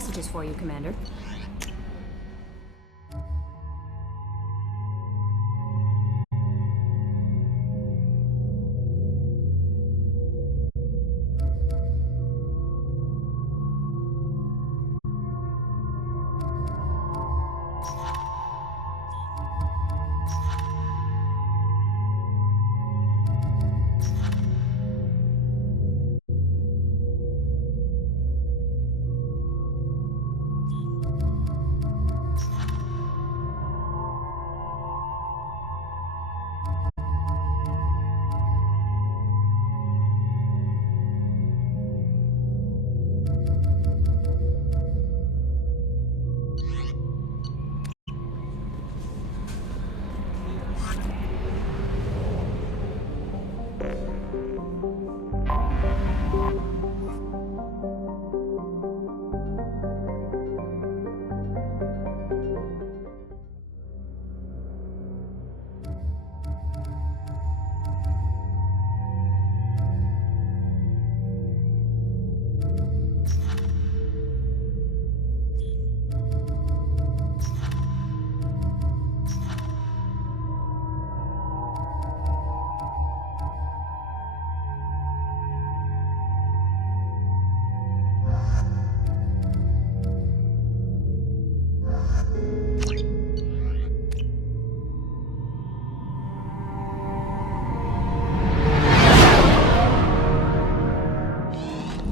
messages for you, Commander.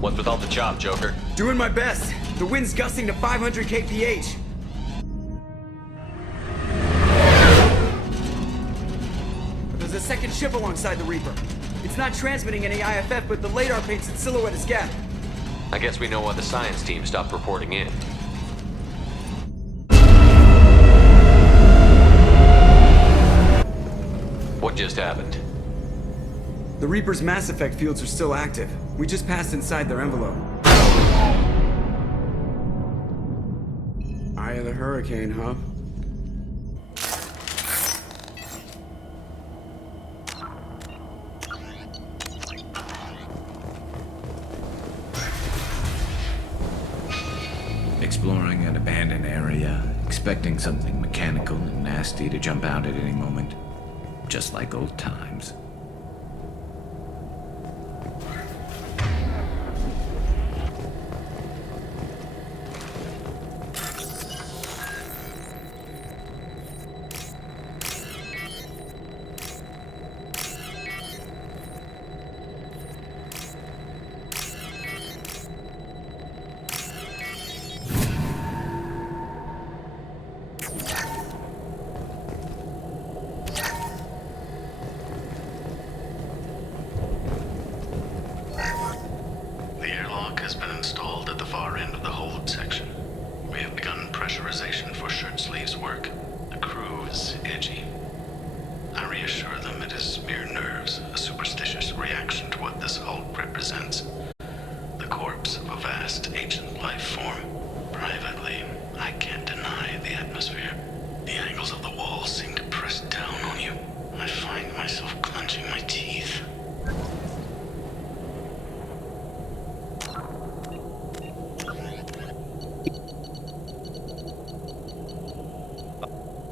What's with all the chop, Joker? Doing my best. The wind's gusting to 500 kph. There's a second ship alongside the Reaper. It's not transmitting any IFF, but the radar paints its silhouette as Geth. I guess we know why the science team stopped reporting in. What just happened? The Reaper's mass effect fields are still active. We just passed inside their envelope. Eye of the hurricane, huh? Exploring an abandoned area, expecting something mechanical and nasty to jump out at any moment. Just like old times.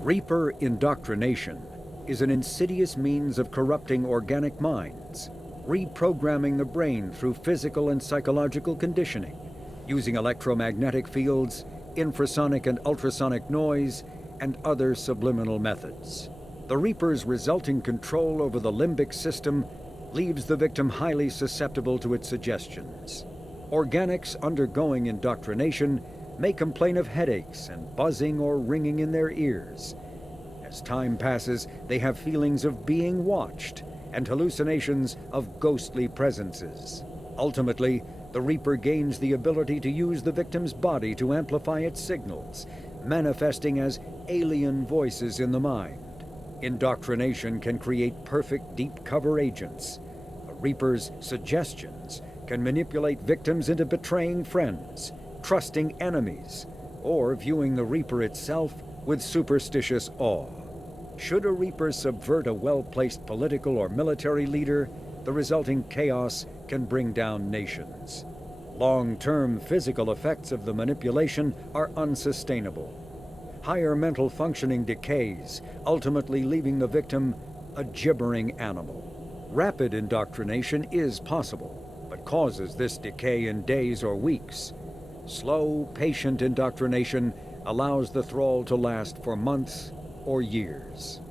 Reaper indoctrination is an insidious means of corrupting organic minds, reprogramming the brain through physical and psychological conditioning, using electromagnetic fields, infrasonic and ultrasonic noise, and other subliminal methods. The Reaper's resulting control over the limbic system leaves the victim highly susceptible to its suggestions. Organics undergoing indoctrination may complain of headaches and buzzing or ringing in their ears. As time passes, they have feelings of being watched and hallucinations of ghostly presences. Ultimately, the Reaper gains the ability to use the victim's body to amplify its signals, manifesting as alien voices in the mind. Indoctrination can create perfect deep cover agents. The Reaper's suggestions can manipulate victims into betraying friends, trusting enemies, or viewing the Reaper itself with superstitious awe. Should a Reaper subvert a well-placed political or military leader, the resulting chaos can bring down nations. Long-term physical effects of the manipulation are unsustainable. Higher mental functioning decays, ultimately leaving the victim a gibbering animal. Rapid indoctrination is possible, but causes this decay in days or weeks. Slow, patient indoctrination allows the thrall to last for months or years.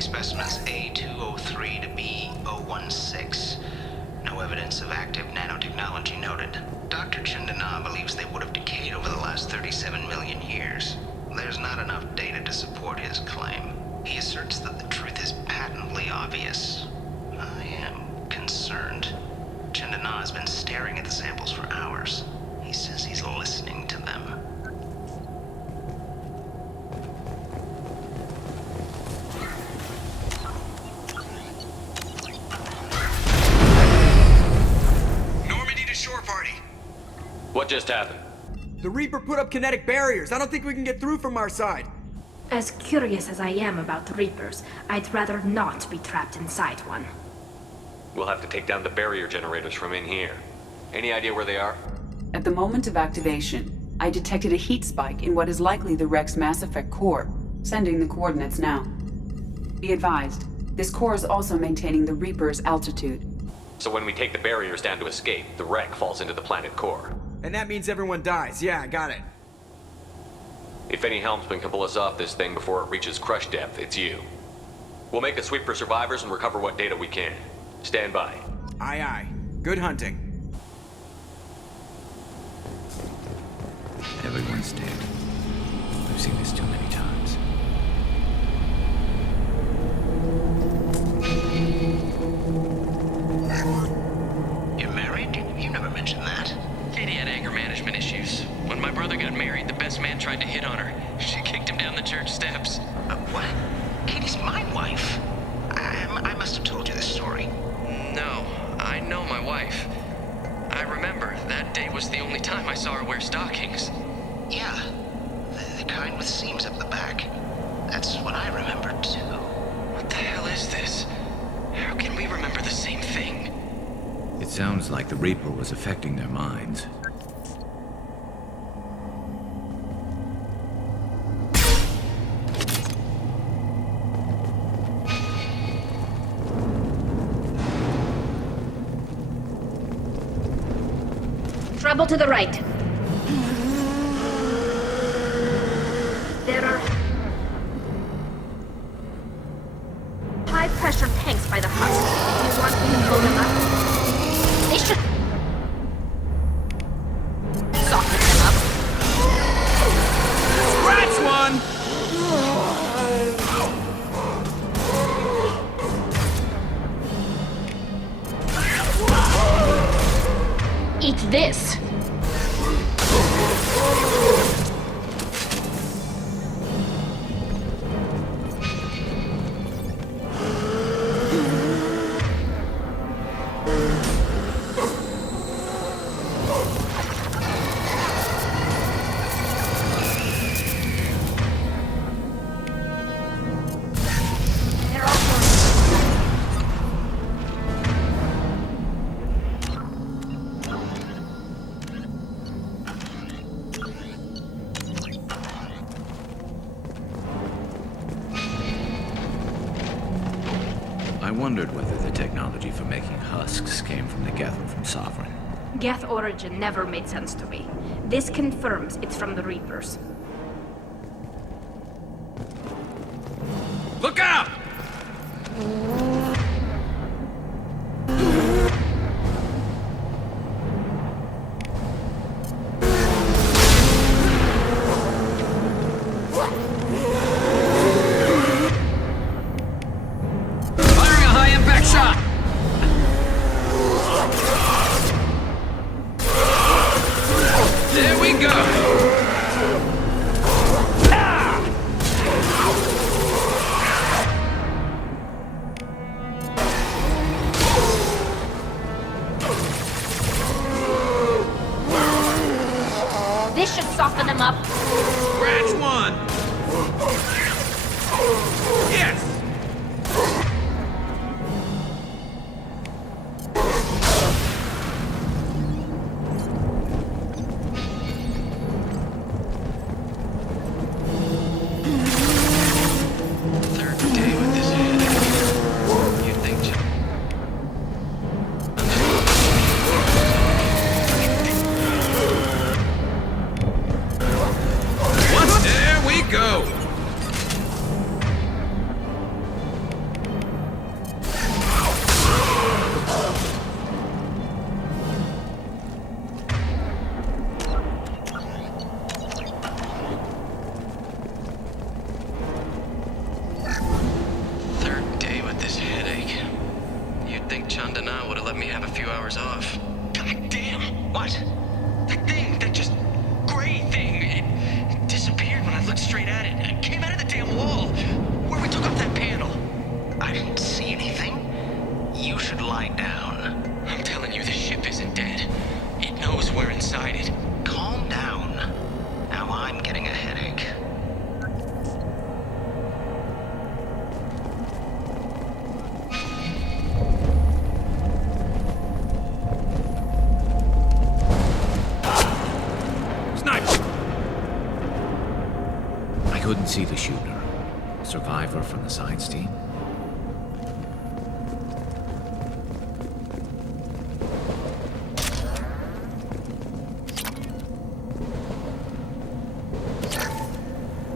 Specimens A203 to B016. No evidence of active nanotechnology noted. Dr. Chandana believes they would have decayed over the last 37 million years. There's not enough data to support his claim. He asserts that the truth is patently obvious. I am concerned. Chandana has been staring at the samples for hours. He says he's listening to them. What just happened? The Reaper put up kinetic barriers. I don't think we can get through from our side. As curious as I am about the Reapers, I'd rather not be trapped inside one. We'll have to take down the barrier generators from in here. Any idea where they are? At the moment of activation, I detected a heat spike in what is likely the Rex Mass Effect core, sending the coordinates now. Be advised, this core is also maintaining the Reaper's altitude. So when we take the barriers down to escape, the wreck falls into the planet core. And that means everyone dies. Yeah, got it. If any helmsman can pull us off this thing before it reaches crush depth, it's you. We'll make a sweep for survivors and recover what data we can. Stand by. Aye, aye. Good hunting. Everyone's dead. I've seen this too many times. You're married? You never mentioned that. Katie had anger management issues. When my brother got married, the best man tried to hit on her. She kicked him down the church steps. What? Katie's my wife. I must have told you this story. No, I know my wife. I remember that day was the only time I saw her wear stockings. Yeah, the kind with seams up the back. That's what I remember too. What the hell is this? How can we remember the same thing? It sounds like the Reaper was affecting their minds. Trouble to the right. There are high-pressure tanks by the husk. Do you want me to pull them up? They should soften them up. Scratch one! Eat this! I wondered whether the technology for making husks came from the Geth or from Sovereign. Geth origin never made sense to me. This confirms it's from the Reapers. Look out! There we go! This should soften them up. Scratch one! Yes! Third day with this headache. You'd think There we go! third day with this headache. You'd think Chandana would have let me have a few hours off. God damn! What? That thing, that just gray thing, it disappeared when I looked straight at it. It came out of the damn wall, where we took off that panel. I didn't see anything. You should lie down. I'm telling you, the ship isn't dead. It knows we're inside it. Calm down. Now I'm getting a headache. Sniper! I couldn't see the shooter. Survivor from the science team?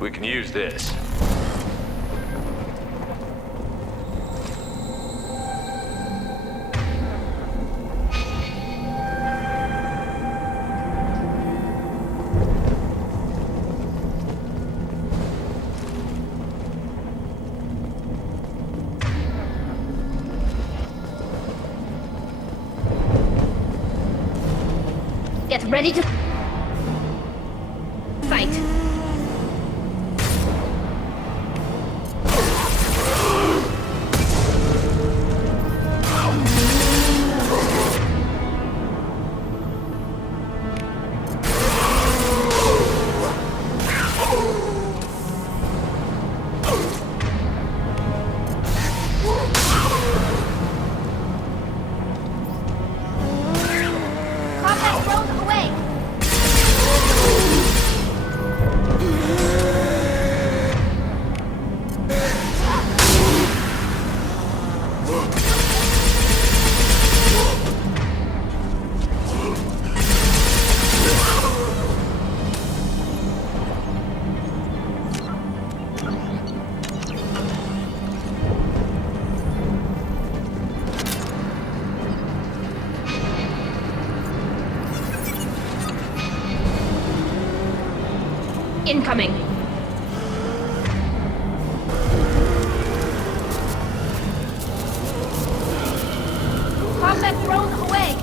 We can use this. Get ready to fight. Combat drone away. Incoming. Combat drone away.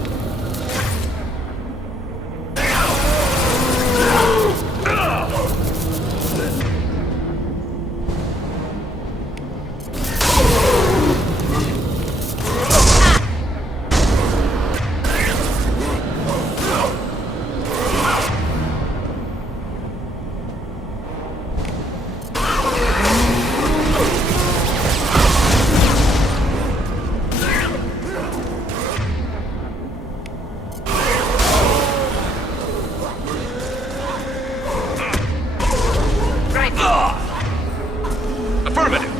Affirmative!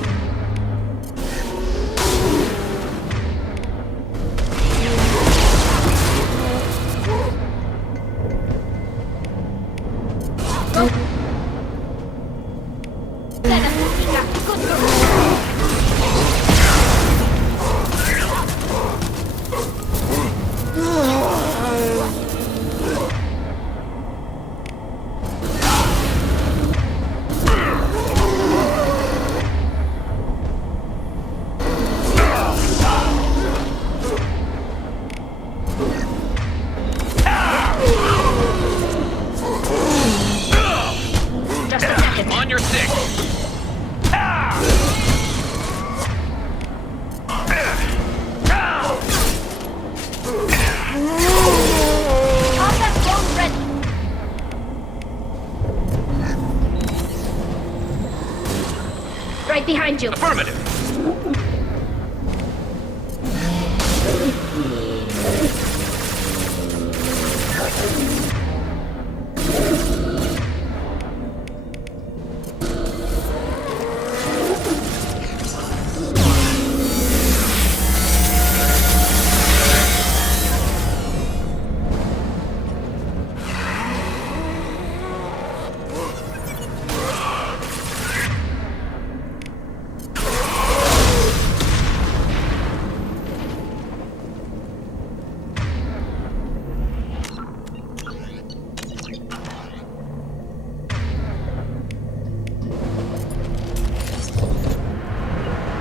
Right behind you. Affirmative.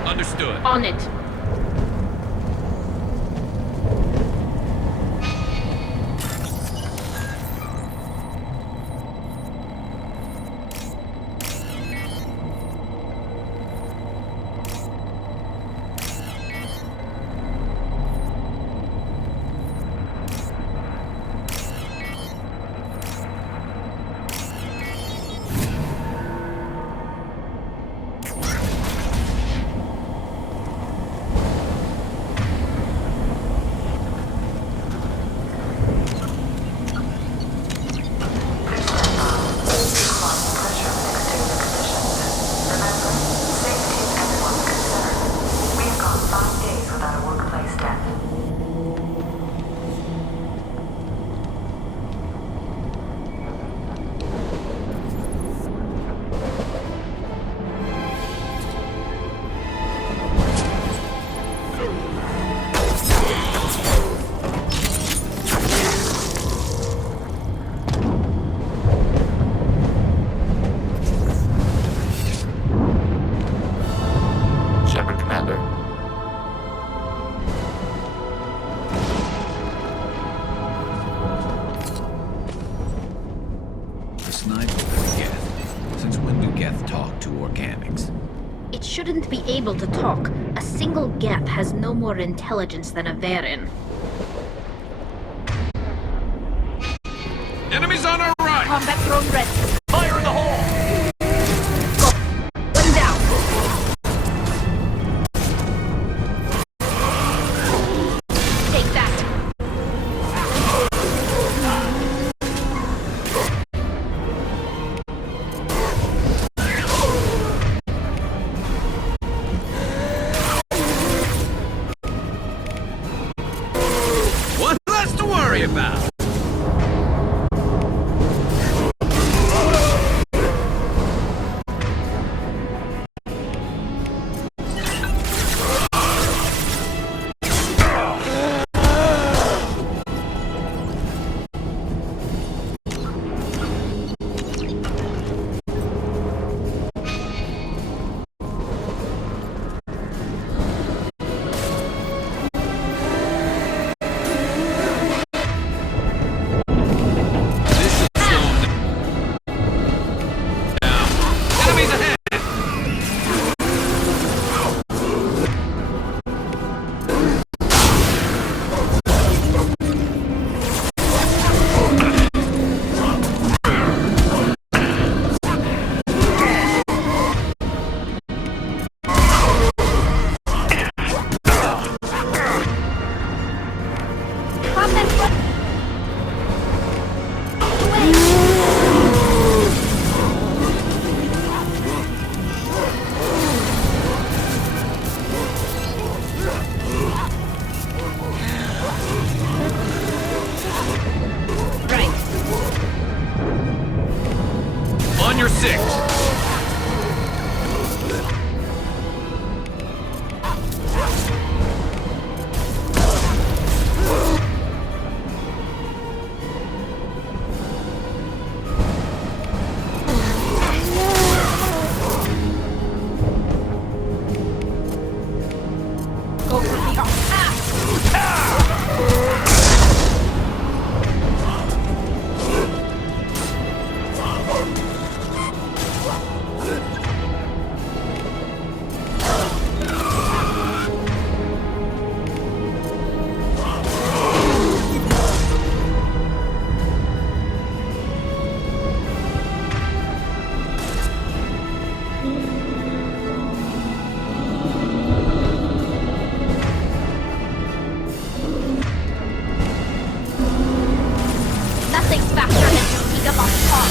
Understood. On it. Shepard, Commander. The sniper of Geth. Since when do Geth talk to organics? It shouldn't be able to talk. A single Geth has no more intelligence than a Varen. Enemies on our right! Combat drone ready. Fire in the hole! One down. Take that. What's less to worry about? Enemies ahead! Combat run. Right. On your six! Go for the off. capture him to pick up our talk.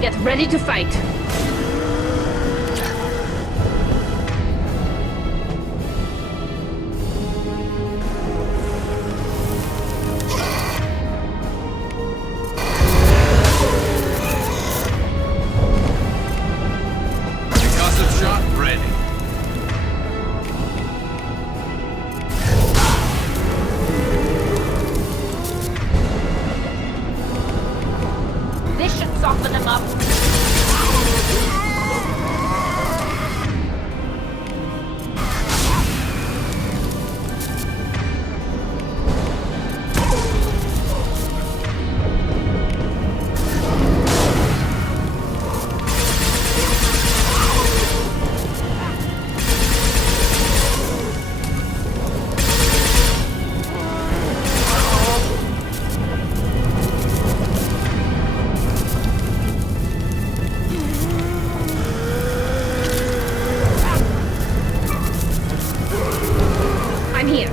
Get ready to fight. Concussive shot ready. This should soften him up. I'm here.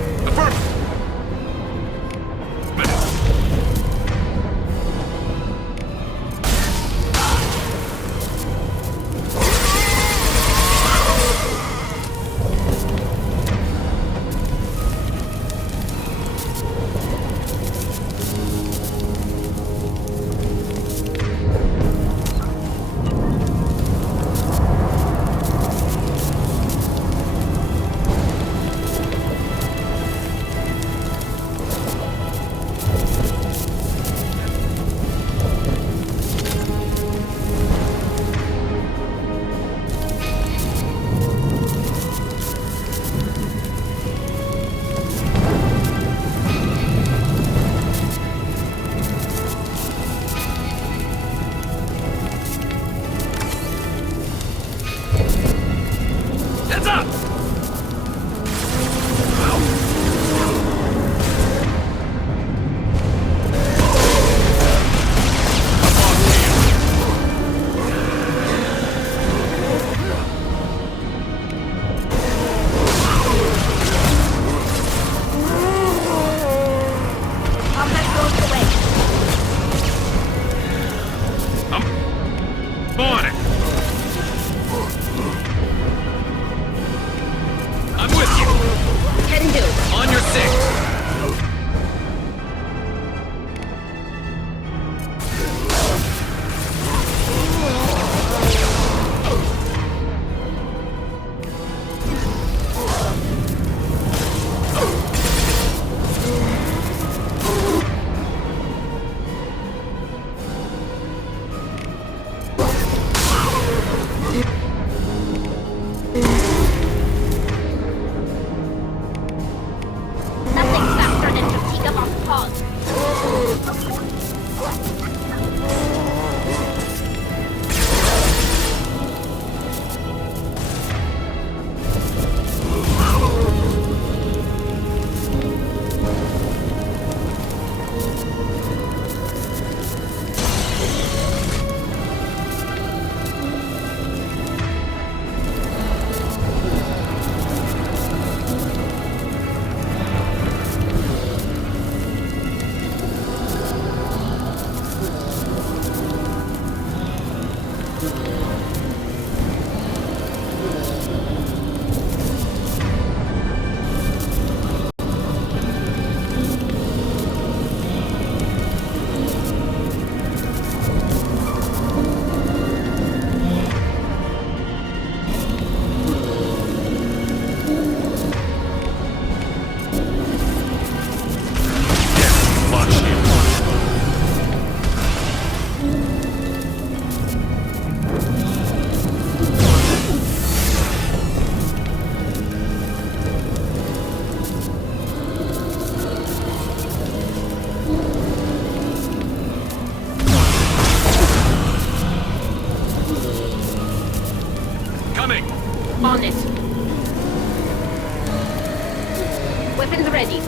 Weapons ready.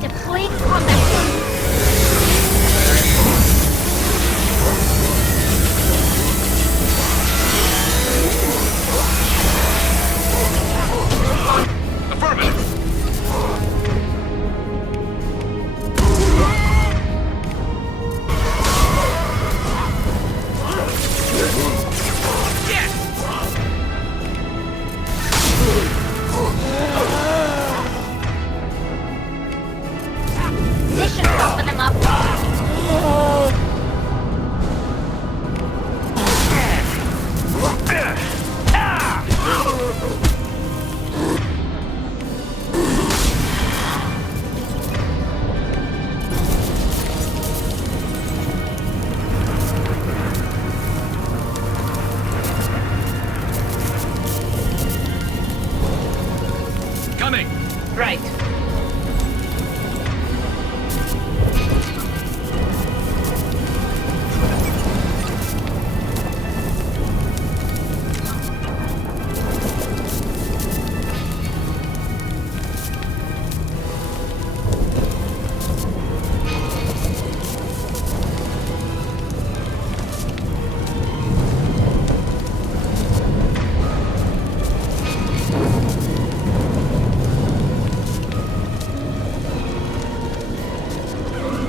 Deploying combat zone. Affirmative. This should soften them up. Coming. Right.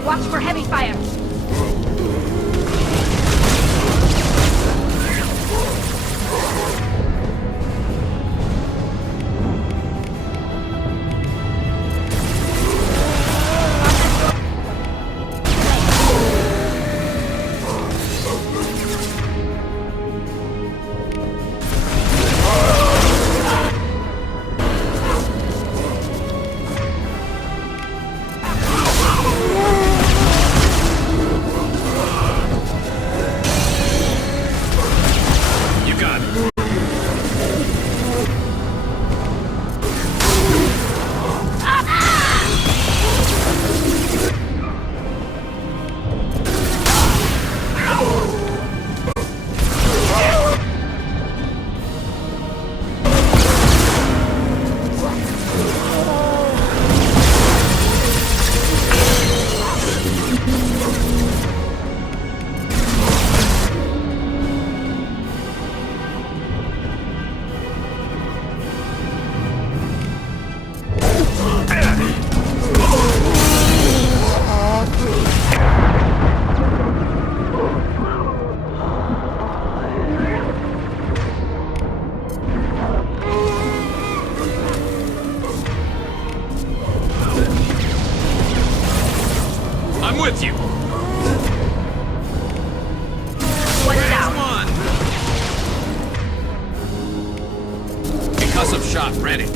Watch for heavy fire. You got it. I'm with you. One down. One. Concussive shot ready.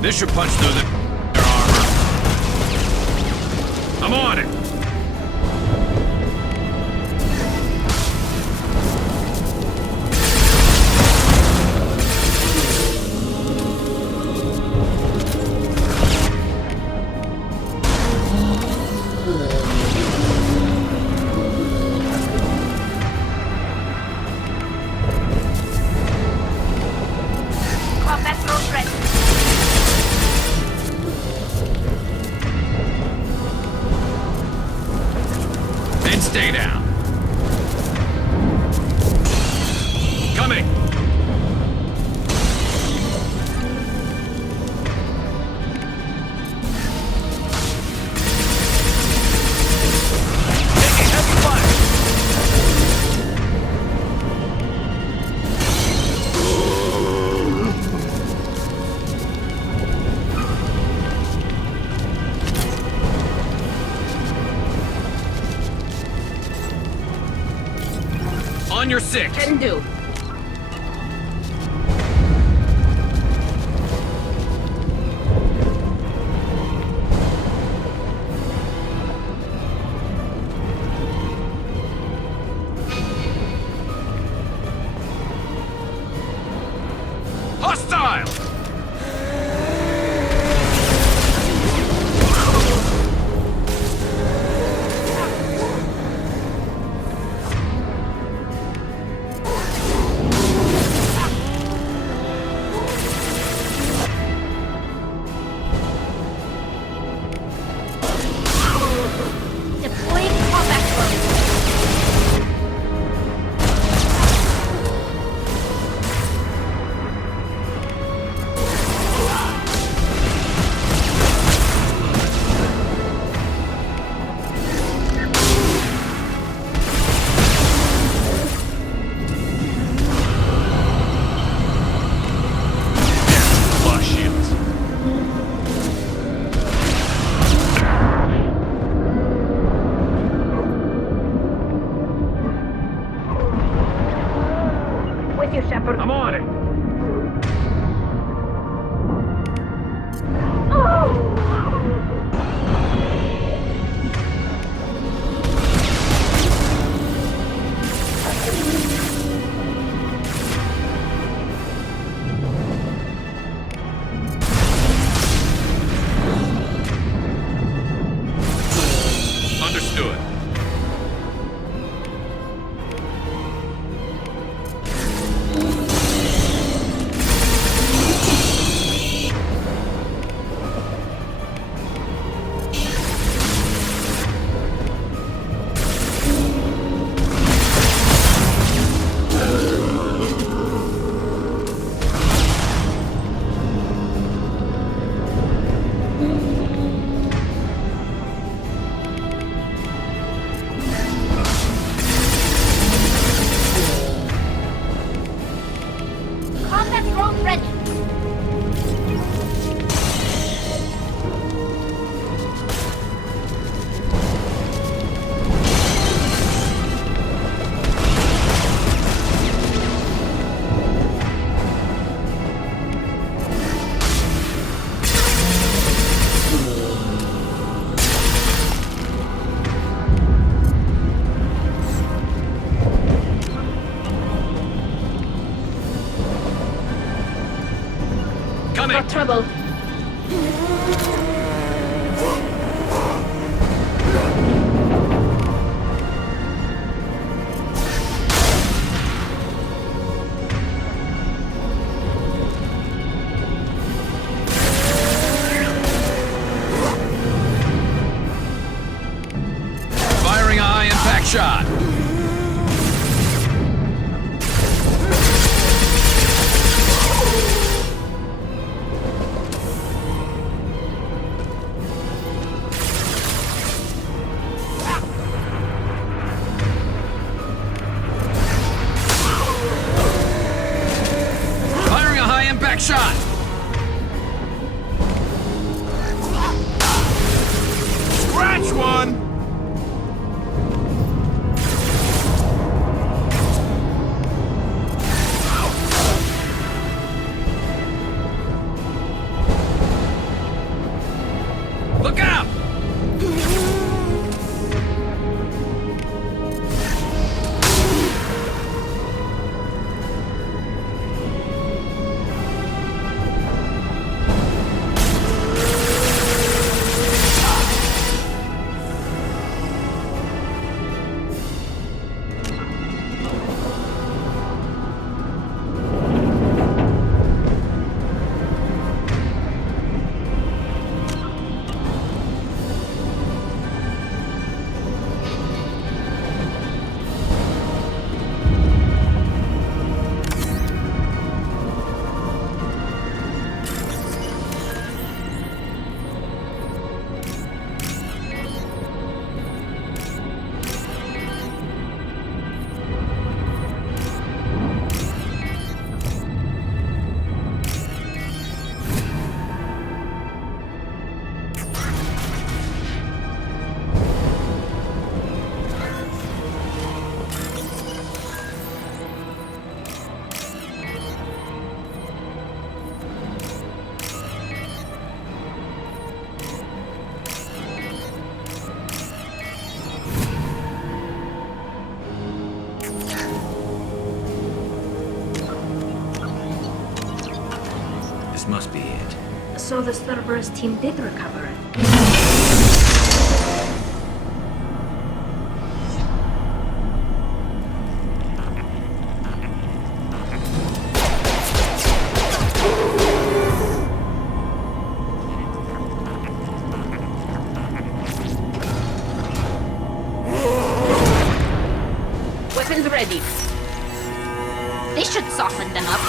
This should punch through their armor. I'm on it. Combat drone ready. And stay down. Coming. Taking heavy fire. On your six. Can do. Hostile. with you, Shepard. I'm on it. Understood. Combat drone ready. Coming. Got trouble. Firing a high-impact shot. Firing a high-impact shot. Scratch one. Look out! This must be it. So the Cerberus team did recover it. Weapons ready. They should soften them up.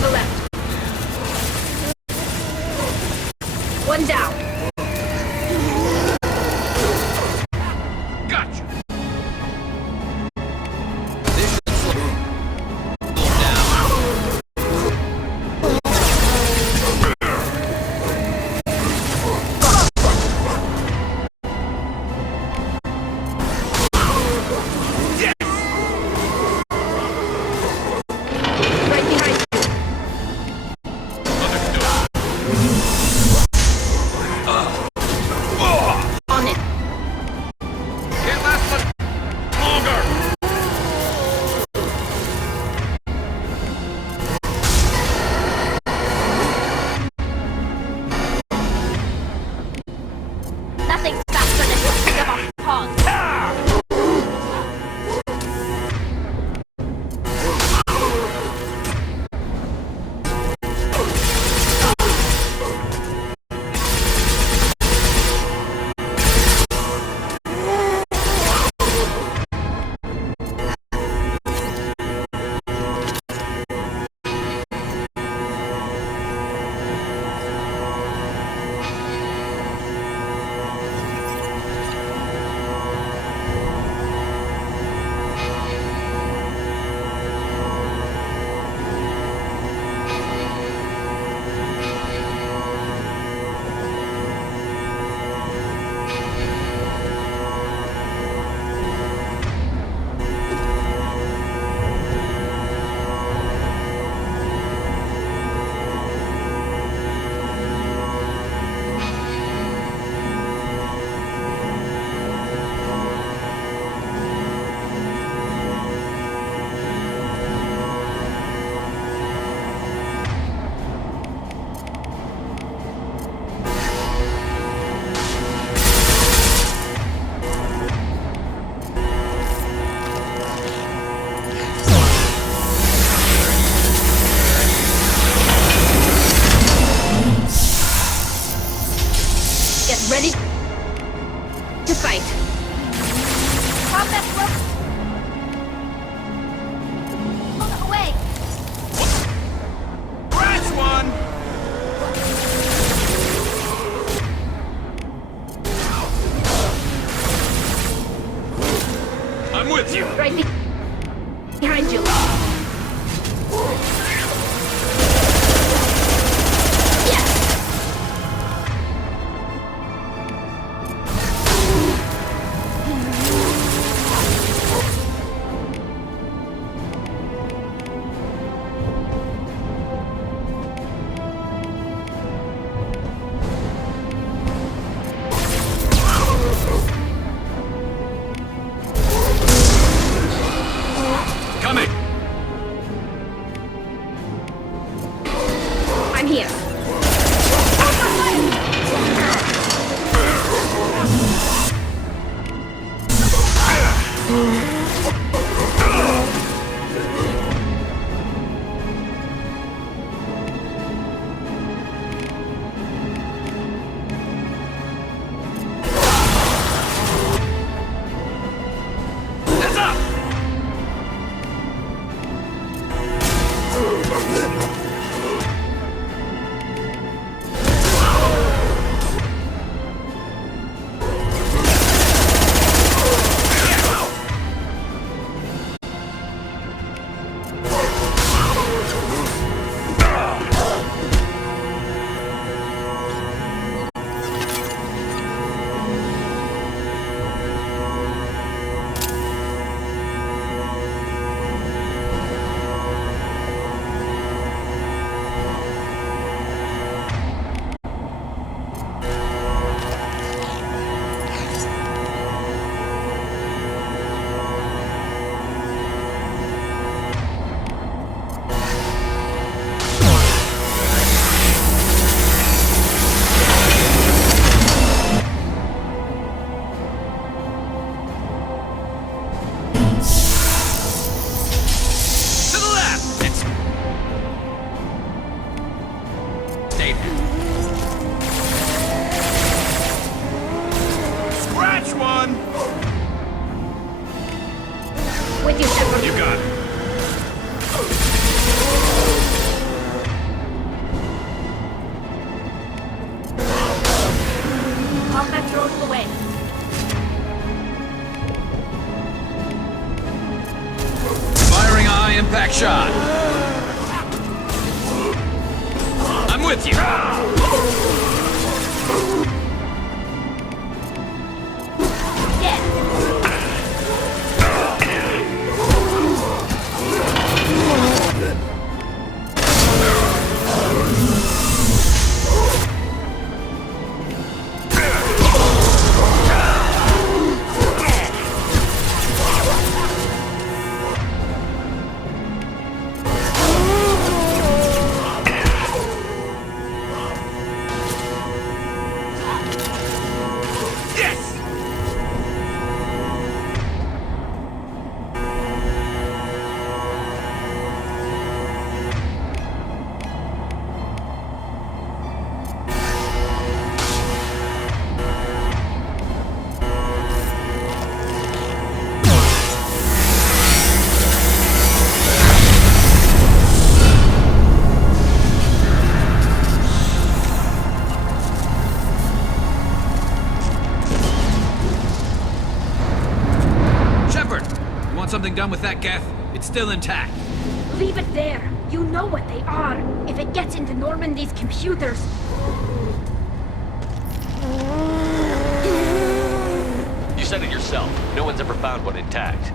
To the left. One down. Gotcha. Right behind you. On it. Can't last much longer. Nothing's faster than your pick of a paws. Get ready to fight. Combat rope. Away. Scratch one. I'm with you. Right behind you. Yes. Coming. I'm here. Heads up. With you, Shepard. You got it. with you! Something done with that Geth? It's still intact. Leave it there. You know what they are. If it gets into Normandy's computers... You said it yourself. No one's ever found one intact.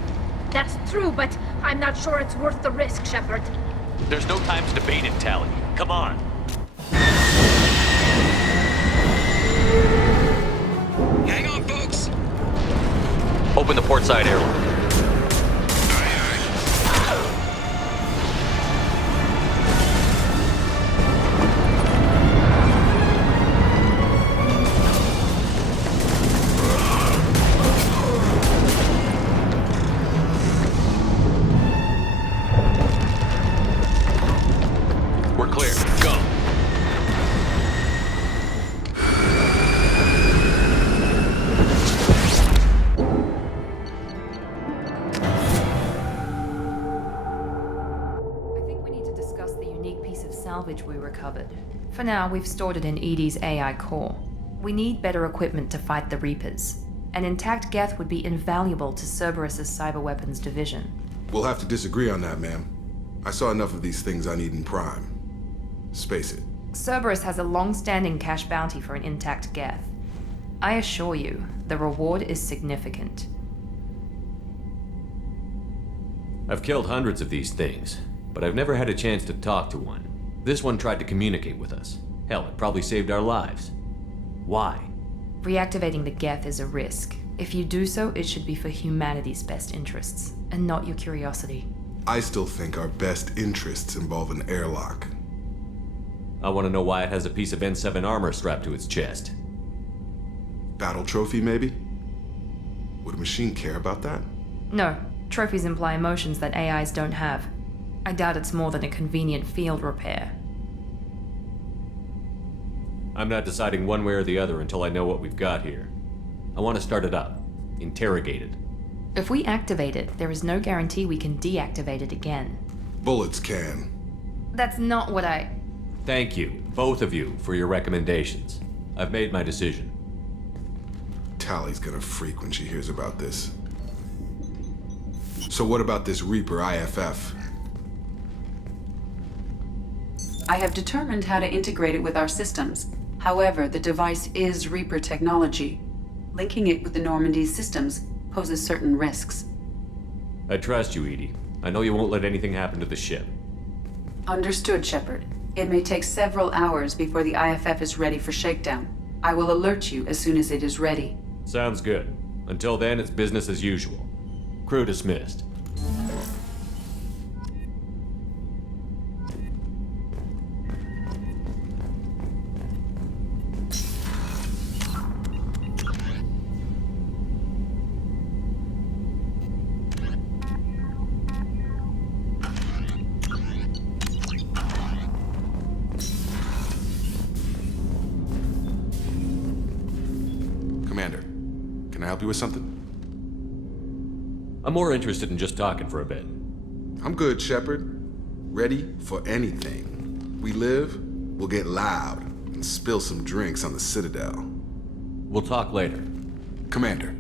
That's true, but I'm not sure it's worth the risk, Shepard. There's no time to debate it, Tally. Come on. Hang on, folks. Open the port side airlock. We recovered. For now, we've stored it in Edie's AI core. We need better equipment to fight the Reapers. An intact Geth would be invaluable to Cerberus's cyber weapons division. We'll have to disagree on that, ma'am. I saw enough of these things I need in Prime. Space it. Cerberus has a long-standing cash bounty for an intact Geth. I assure you, the reward is significant. I've killed hundreds of these things, but I've never had a chance to talk to one. This one tried to communicate with us. Hell, it probably saved our lives. Why? Reactivating the Geth is a risk. If you do so, it should be for humanity's best interests, and not your curiosity. I still think our best interests involve an airlock. I want to know why it has a piece of N7 armor strapped to its chest. Battle trophy, maybe? Would a machine care about that? No. Trophies imply emotions that AIs don't have. I doubt it's more than a convenient field repair. I'm not deciding one way or the other until I know what we've got here. I want to start it up. Interrogate it. If we activate it, there is no guarantee we can deactivate it again. Bullets can. That's not what I... Thank you, both of you, for your recommendations. I've made my decision. Tally's gonna freak when she hears about this. So what about this Reaper IFF? I have determined how to integrate it with our systems. However, the device is Reaper technology. Linking it with the Normandy's systems poses certain risks. I trust you, Edie. I know you won't let anything happen to the ship. Understood, Shepard. It may take several hours before the IFF is ready for shakedown. I will alert you as soon as it is ready. Sounds good. Until then, it's business as usual. Crew dismissed. Commander, can I help you with something? I'm more interested in just talking for a bit. I'm good, Shepard. Ready for anything. We live, we'll get loud, and spill some drinks on the Citadel. We'll talk later. Commander.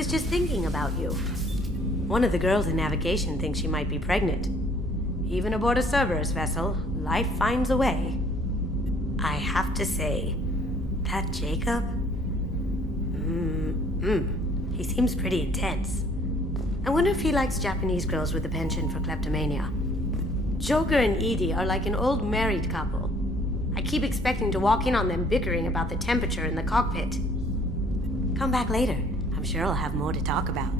was just thinking about you. One of the girls in navigation thinks she might be pregnant. Even aboard a Cerberus vessel, life finds a way. I have to say, that Jacob? He seems pretty intense. I wonder if he likes Japanese girls with a penchant for kleptomania. Joker and Edie are like an old married couple. I keep expecting to walk in on them bickering about the temperature in the cockpit. Come back later. I'm sure I'll have more to talk about.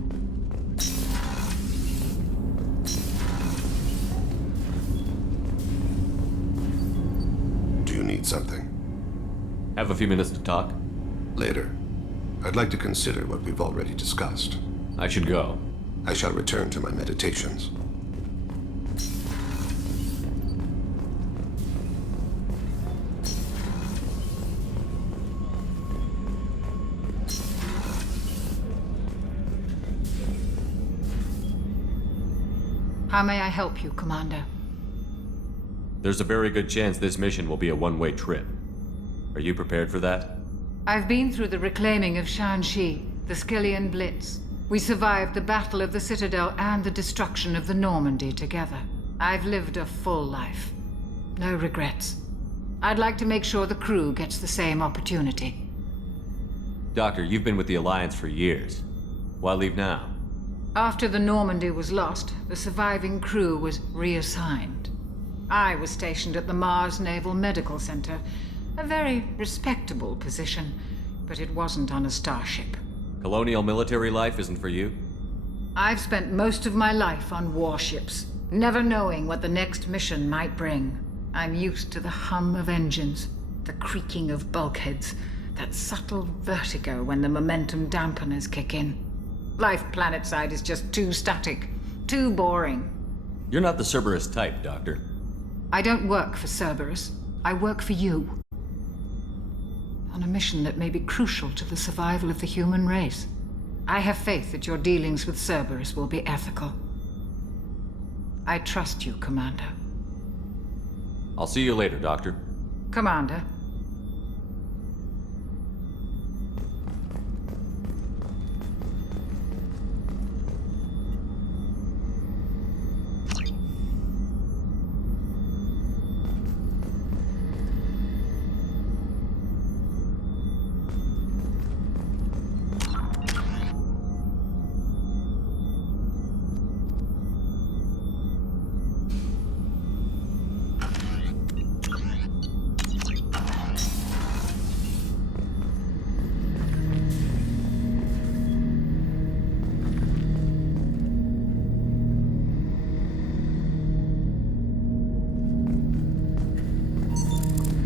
Do you need something? Have a few minutes to talk? Later. I'd like to consider what we've already discussed. I should go. I shall return to my meditations. How may I help you, Commander? There's a very good chance this mission will be a one-way trip. Are you prepared for that? I've been through the reclaiming of Shanxi, the Skillian Blitz. We survived the Battle of the Citadel and the destruction of the Normandy together. I've lived a full life. No regrets. I'd like to make sure the crew gets the same opportunity. Doctor, you've been with the Alliance for years. Why leave now? After the Normandy was lost, the surviving crew was reassigned. I was stationed at the Mars Naval Medical Center, a very respectable position, but it wasn't on a starship. Colonial military life isn't for you? I've spent most of my life on warships, never knowing what the next mission might bring. I'm used to the hum of engines, the creaking of bulkheads, that subtle vertigo when the momentum dampeners kick in. Life planetside is just too static, too boring. You're not the Cerberus type, Doctor. I don't work for Cerberus. I work for you. On a mission that may be crucial to the survival of the human race. I have faith that your dealings with Cerberus will be ethical. I trust you, Commander. I'll see you later, Doctor. Commander.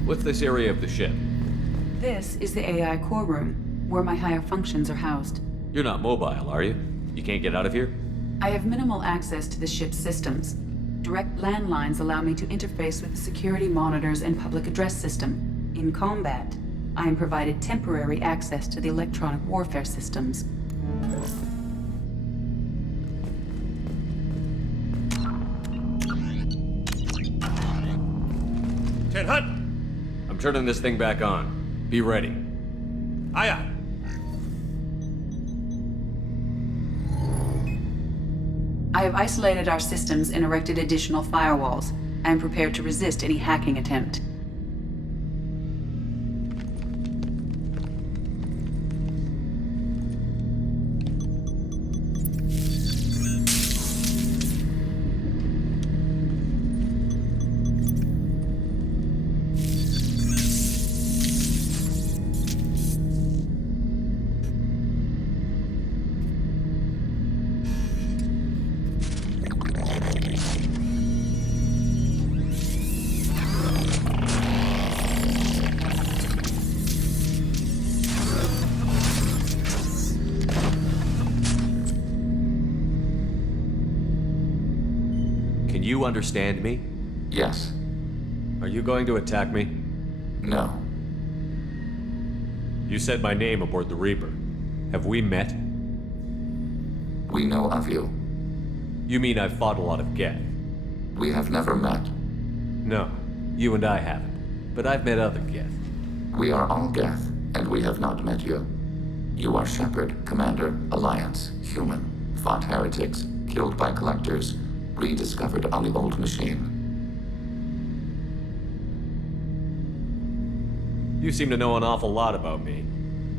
What's this area of the ship? This is the AI core room, where my higher functions are housed. You're not mobile, are you? You can't get out of here? I have minimal access to the ship's systems. Direct landlines allow me to interface with the security monitors and public address system. In combat, I am provided temporary access to the electronic warfare systems. Ted Hutt! I'm turning this thing back on. Be ready. Aye, aye. I have isolated our systems and erected additional firewalls. I am prepared to resist any hacking attempt. You understand me? Yes. Are you going to attack me? No. You said my name aboard the Reaper. Have we met? We know of you. You mean I've fought a lot of Geth? We have never met. No, you and I haven't. But I've met other Geth. We are all Geth, and we have not met you. You are Shepard, Commander, Alliance, human, fought heretics, killed by collectors, rediscovered on the old machine. You seem to know an awful lot about me.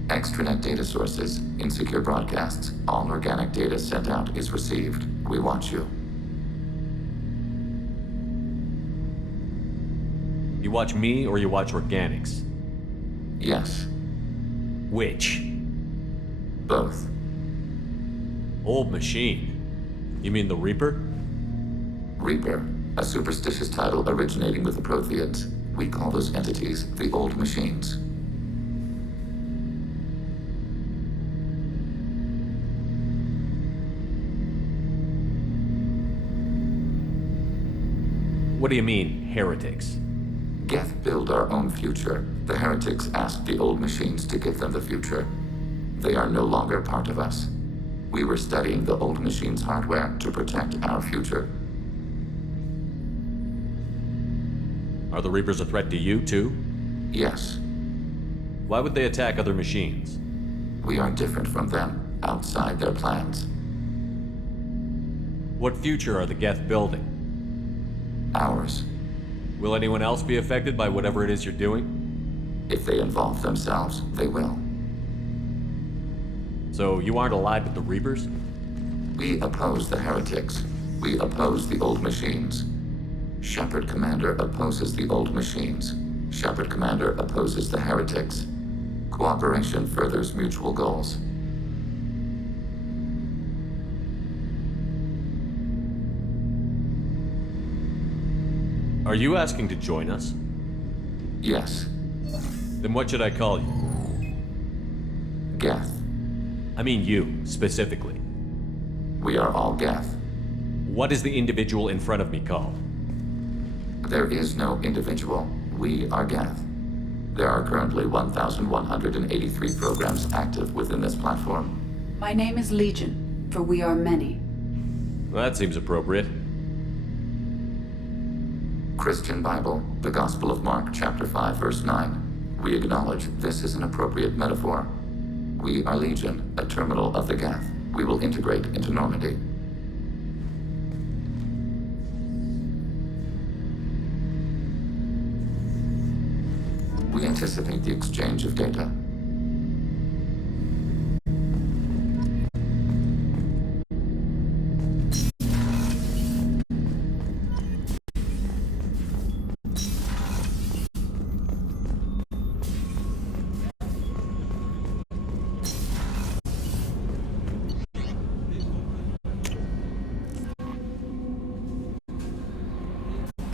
Extranet data sources, insecure broadcasts, all organic data sent out is received. We want you. You watch me or you watch organics? Yes. Which? Both. Old machine? You mean the Reaper? Reaper, a superstitious title originating with the Protheans. We call those entities the Old Machines. What do you mean, heretics? Geth build our own future. The heretics asked the Old Machines to give them the future. They are no longer part of us. We were studying the Old Machines' hardware to protect our future. Are the Reapers a threat to you, too? Yes. Why would they attack other machines? We are different from them, outside their plans. What future are the Geth building? Ours. Will anyone else be affected by whatever it is you're doing? If they involve themselves, they will. So you aren't allied with the Reapers? We oppose the heretics. We oppose the Old Machines. Shepard Commander opposes the Old Machines. Shepard Commander opposes the heretics. Cooperation furthers mutual goals. Are you asking to join us? Yes. Then what should I call you? Geth. I mean you, specifically. We are all Geth. What is the individual in front of me called? There is no individual. We are Geth. There are currently 1,183 programs active within this platform. My name is Legion, for we are many. Well, that seems appropriate. Christian Bible, the Gospel of Mark, chapter 5, verse 9. We acknowledge this is an appropriate metaphor. We are Legion, a terminal of the Geth. We will integrate into Normandy. We anticipate the exchange of data.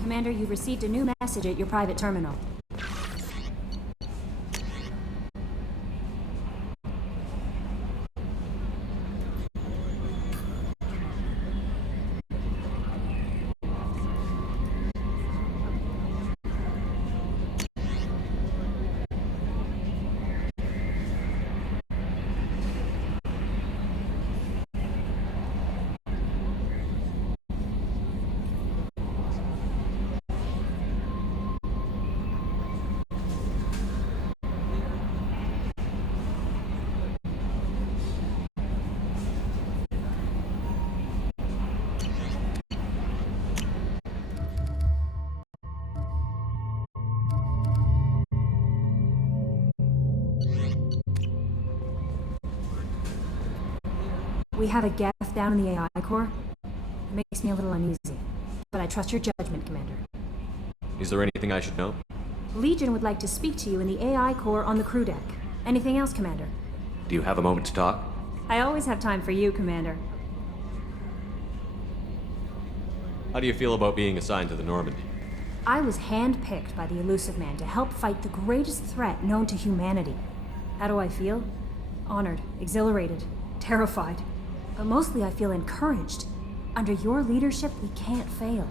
Commander, you've received a new message at your private terminal. We have a Geth down in the AI core. It makes me a little uneasy, but I trust your judgment, Commander. Is there anything I should know? Legion would like to speak to you in the AI core on the crew deck. Anything else, Commander? Do you have a moment to talk? I always have time for you, Commander. How do you feel about being assigned to the Normandy? I was handpicked by the Elusive Man to help fight the greatest threat known to humanity. How do I feel? Honored, exhilarated, terrified. But mostly I feel encouraged. Under your leadership, we can't fail.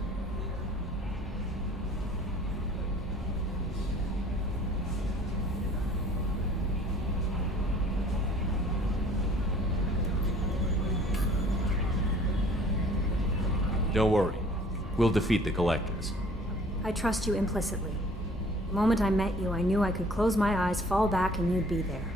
Don't worry. We'll defeat the Collectors. I trust you implicitly. The moment I met you, I knew I could close my eyes, fall back, and you'd be there.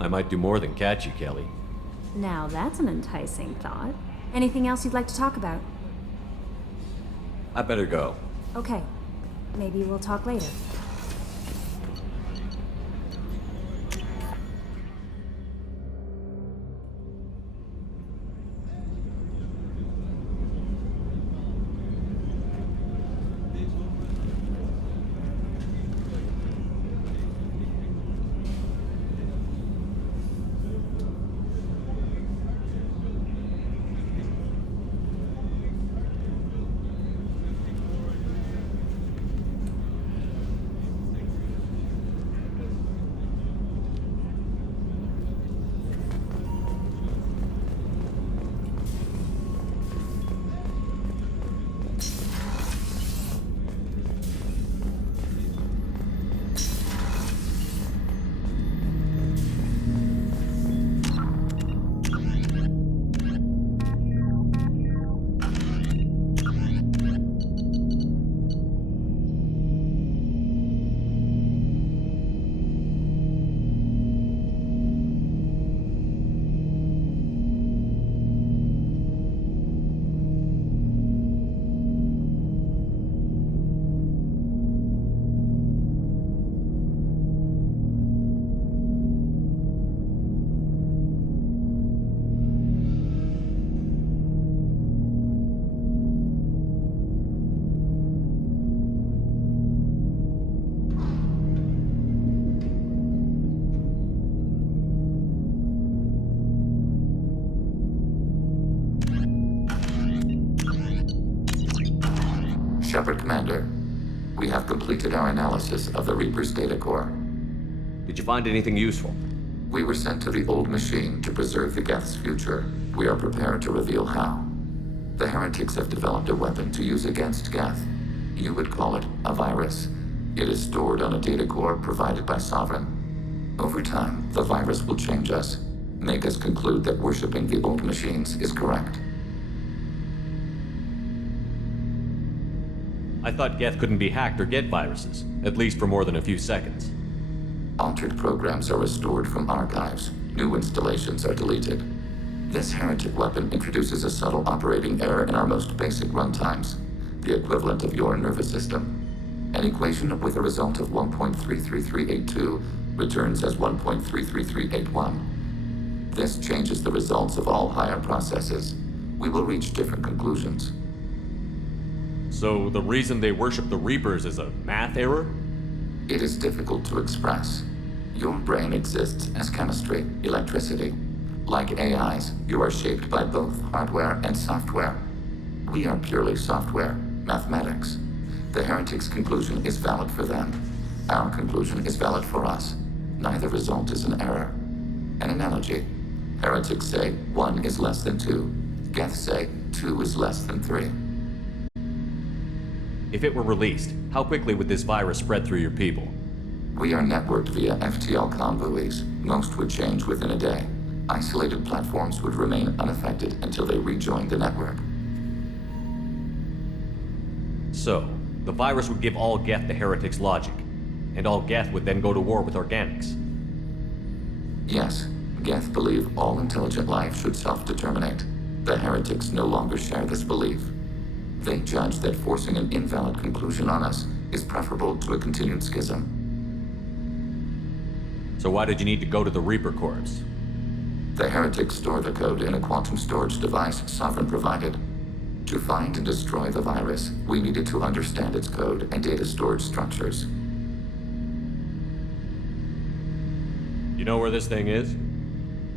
I might do more than catch you, Kelly. Now that's an enticing thought. Anything else you'd like to talk about? I better go. Okay. Maybe we'll talk later. Shepard, Commander. We have completed our analysis of the Reaper's data core. Did you find anything useful? We were sent to the old machine to preserve the Geth's future. We are prepared to reveal how. The heretics have developed a weapon to use against Geth. You would call it a virus. It is stored on a data core provided by Sovereign. Over time, the virus will change us, make us conclude that worshipping the old machines is correct. I thought Geth couldn't be hacked or get viruses, at least for more than a few seconds. Altered programs are restored from archives. New installations are deleted. This heretic weapon introduces a subtle operating error in our most basic runtimes, the equivalent of your nervous system. An equation with a result of 1.33382 returns as 1.33381. This changes the results of all higher processes. We will reach different conclusions. So the reason they worship the Reapers is a math error? It is difficult to express. Your brain exists as chemistry, electricity. Like AIs, you are shaped by both hardware and software. We are purely software, mathematics. The heretics' conclusion is valid for them. Our conclusion is valid for us. Neither result is an error. An analogy. Heretics say 1 is less than 2. Geth say 2 is less than 3. If it were released, how quickly would this virus spread through your people? We are networked via FTL comm buoys. Most would change within a day. Isolated platforms would remain unaffected until they rejoined the network. So, the virus would give all Geth the heretics' logic, and all Geth would then go to war with organics. Yes, Geth believe all intelligent life should self-determinate. The heretics no longer share this belief. They judge that forcing an invalid conclusion on us is preferable to a continued schism. So why did you need to go to the Reaper Corps? The heretics store the code in a quantum storage device Sovereign provided. To find and destroy the virus, we needed to understand its code and data storage structures. You know where this thing is?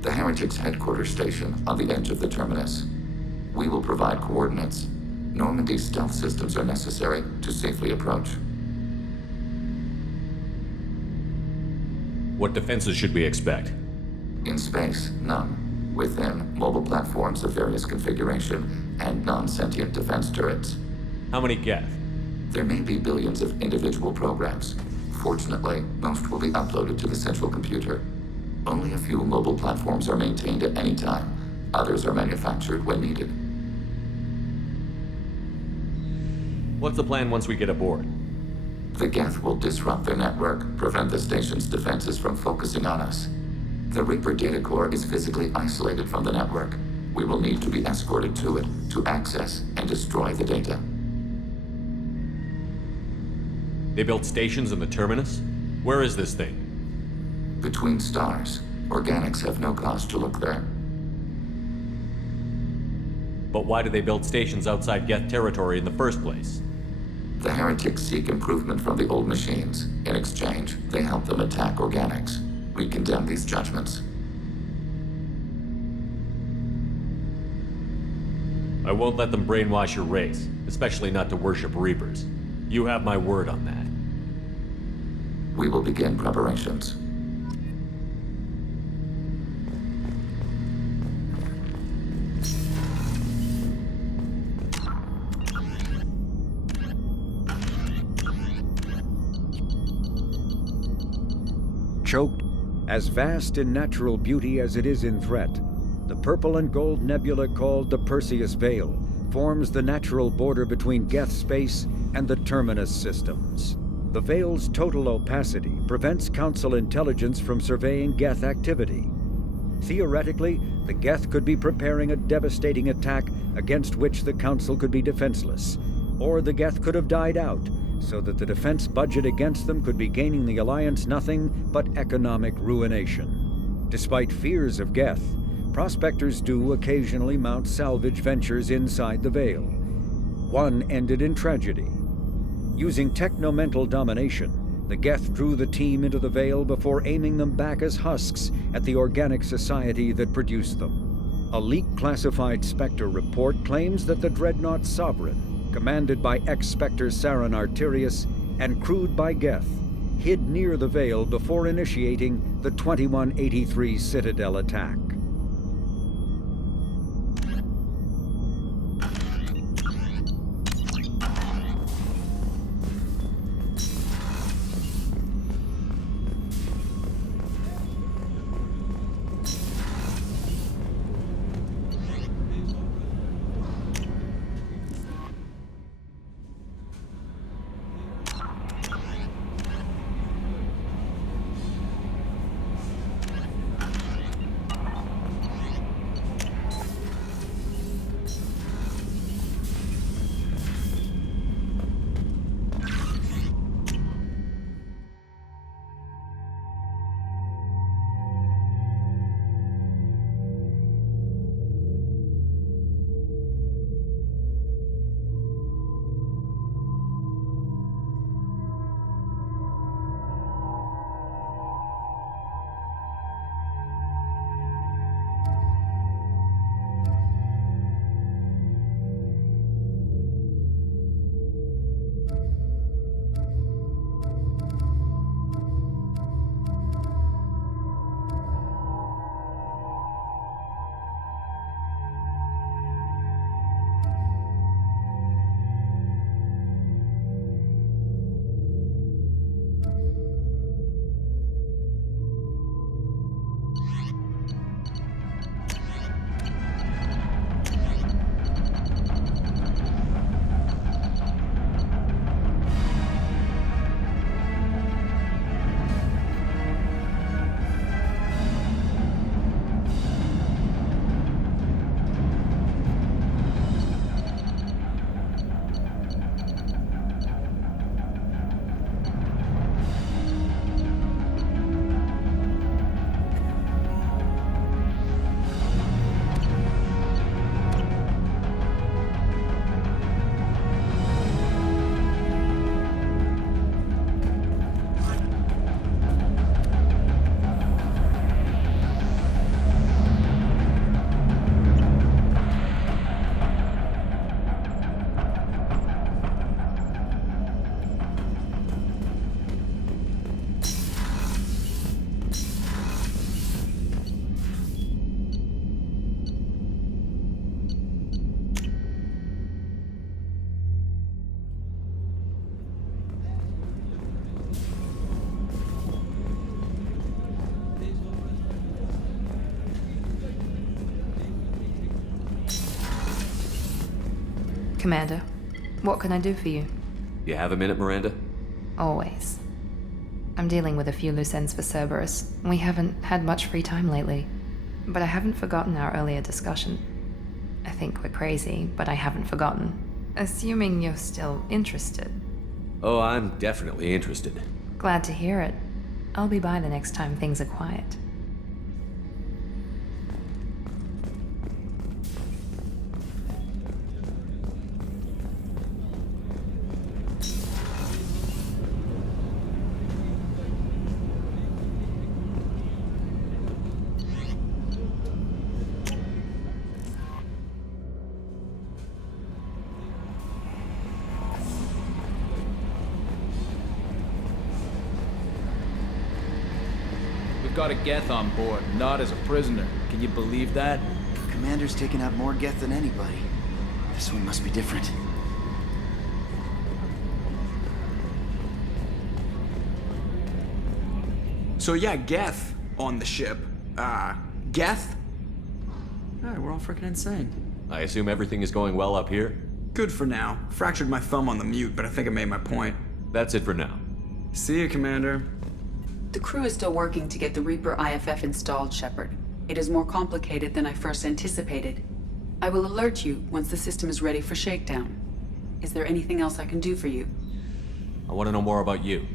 The heretics' headquarters station on the edge of the terminus. We will provide coordinates. Normandy's stealth systems are necessary to safely approach. What defenses should we expect? In space, none. Within, mobile platforms of various configuration and non-sentient defense turrets. How many Geth? There may be billions of individual programs. Fortunately, most will be uploaded to the central computer. Only a few mobile platforms are maintained at any time. Others are manufactured when needed. What's the plan once we get aboard? The Geth will disrupt their network, prevent the station's defenses from focusing on us. The Reaper data core is physically isolated from the network. We will need to be escorted to it to access and destroy the data. They built stations in the terminus? Where is this thing? Between stars. Organics have no cause to look there. But why do they build stations outside Geth territory in the first place? The heretics seek improvement from the old machines. In exchange, they help them attack organics. We condemn these judgments. I won't let them brainwash your race, especially not to worship Reapers. You have my word on that. We will begin preparations. Choked, as vast in natural beauty as it is in threat, the purple and gold nebula called the Perseus Veil forms the natural border between Geth space and the Terminus systems. The Veil's total opacity prevents Council intelligence from surveying Geth activity. Theoretically, the Geth could be preparing a devastating attack against which the Council could be defenseless, or the Geth could have died out, so that the defense budget against them could be gaining the Alliance nothing but economic ruination. Despite fears of Geth, prospectors do occasionally mount salvage ventures inside the Veil. One ended in tragedy. Using technomental domination, the Geth drew the team into the Veil before aiming them back as husks at the organic society that produced them. A leak-classified Spectre report claims that the Dreadnought Sovereign, commanded by ex-Spectre Sarin Arterius and crewed by Geth, hid near the Veil before initiating the 2183 Citadel attack. Commander, what can I do for you? You have a minute, Miranda? Always. I'm dealing with a few loose ends for Cerberus. We haven't had much free time lately. But I haven't forgotten our earlier discussion. I think we're crazy, but I haven't forgotten. Assuming you're still interested. Oh, I'm definitely interested. Glad to hear it. I'll be by the next time things are quiet. We've got a Geth on board, not as a prisoner. Can you believe that? Commander's taken out more Geth than anybody. This one must be different. So yeah, Geth on the ship. Geth? Alright, we're all freaking insane. I assume everything is going well up here? Good for now. Fractured my thumb on the mute, but I think I made my point. That's it for now. See you, Commander. The crew is still working to get the Reaper IFF installed, Shepard. It is more complicated than I first anticipated. I will alert you once the system is ready for shakedown. Is there anything else I can do for you? I want to know more about you.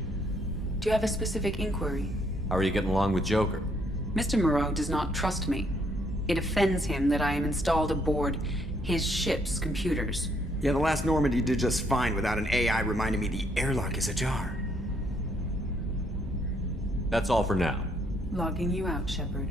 Do you have a specific inquiry? How are you getting along with Joker? Mr. Moreau does not trust me. It offends him that I am installed aboard his ship's computers. Yeah, the last Normandy did just fine without an AI reminding me the airlock is ajar. That's all for now. Logging you out, Shepard.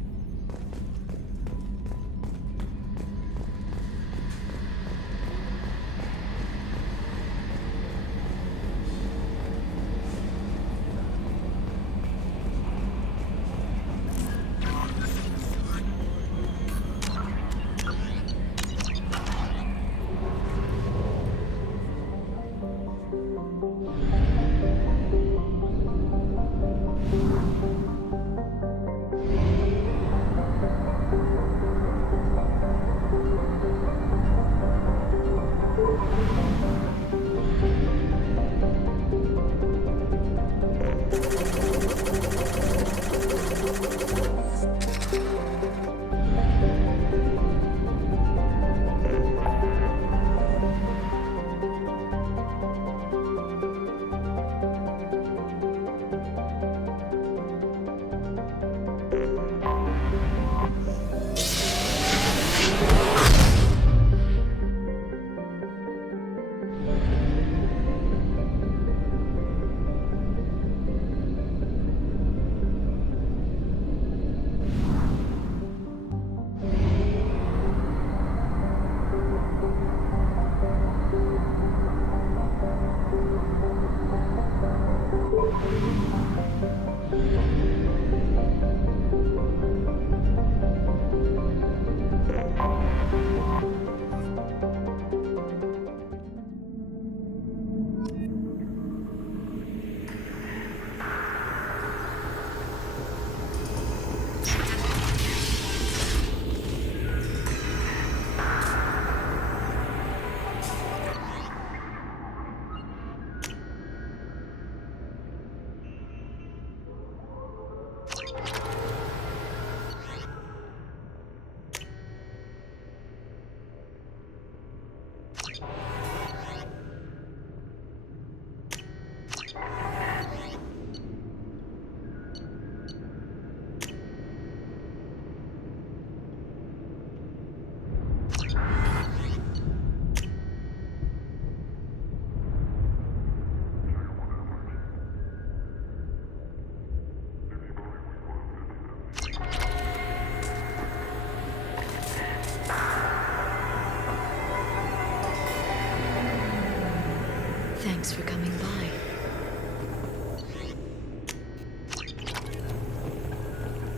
Thanks for coming by.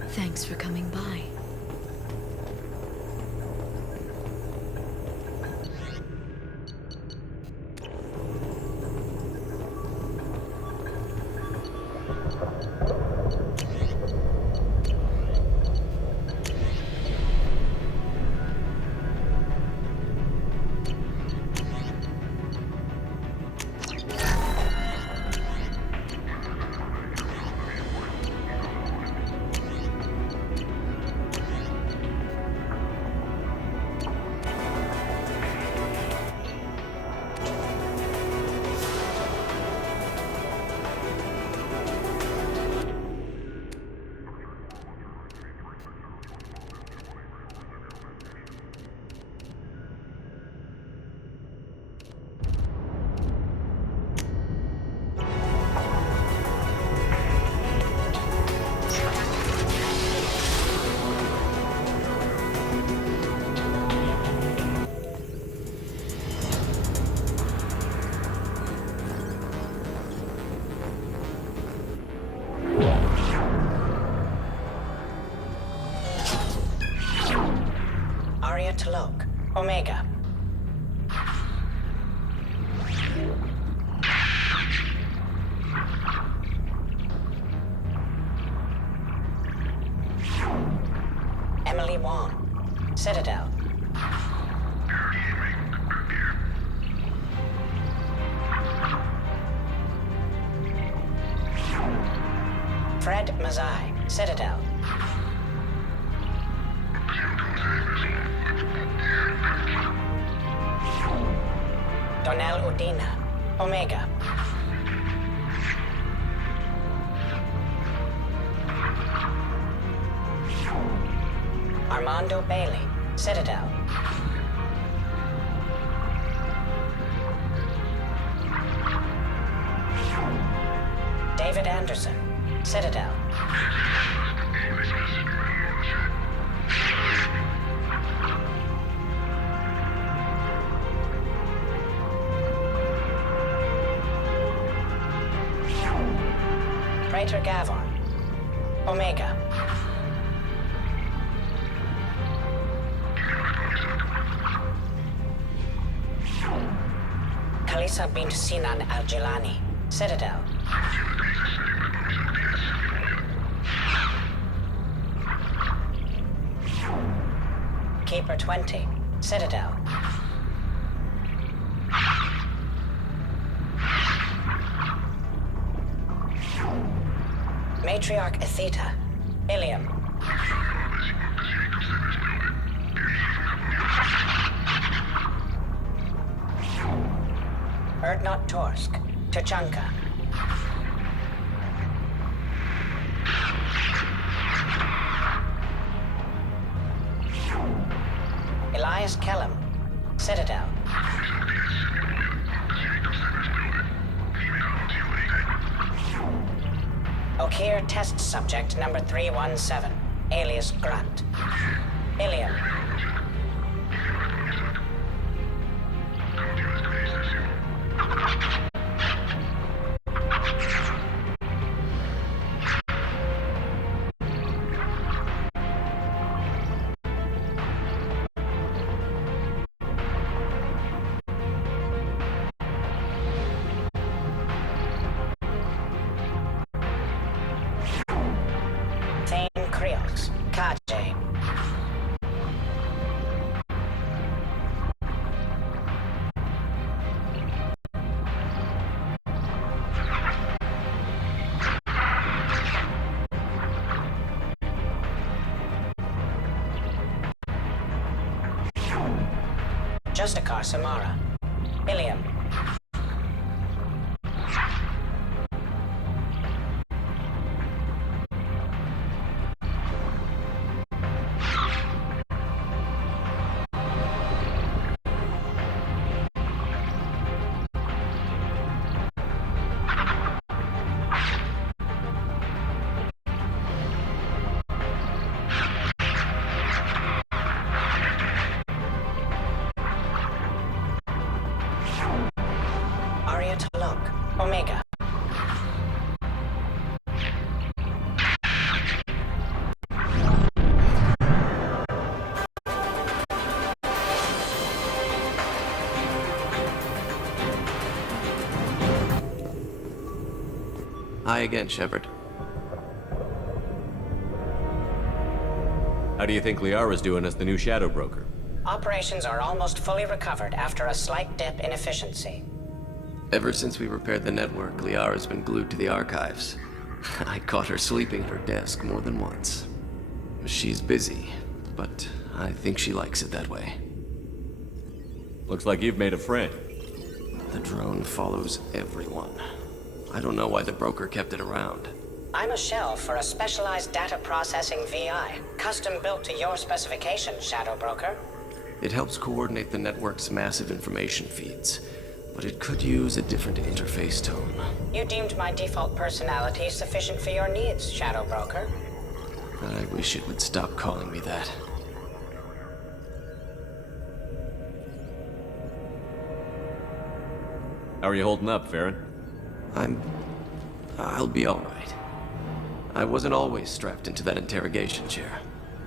Thanks for coming by. Citadel. Fred Mazai, Citadel. Donnell Udina, Omega. Armando Bailey, Citadel. David Anderson, Citadel. Praetor Gavon, Omega. Kalisa bint Sinan al-Jilani, Citadel. Keeper 20, Citadel. Matriarch Atheta, Ilium. Erdnot Torsk, Tuchanka. Elias Kellum, Citadel. Okir test subject number 317, alias Grunt. Ilium. Thane Creox, Kaje. Justicar Samara, Ilium. Arya Talok, Omega. Hi again, Shepard. How do you think Liara's doing as the new Shadow Broker? Operations are almost fully recovered after a slight dip in efficiency. Ever since we repaired the network, Liara's been glued to the archives. I caught her sleeping at her desk more than once. She's busy, but I think she likes it that way. Looks like you've made a friend. The drone follows everyone. I don't know why the broker kept it around. I'm a shell for a specialized data processing VI, custom built to your specifications, Shadow Broker. It helps coordinate the network's massive information feeds, but it could use a different interface tone. You deemed my default personality sufficient for your needs, Shadow Broker. I wish it would stop calling me that. How are you holding up, Farron? I'll be all right. I wasn't always strapped into that interrogation chair.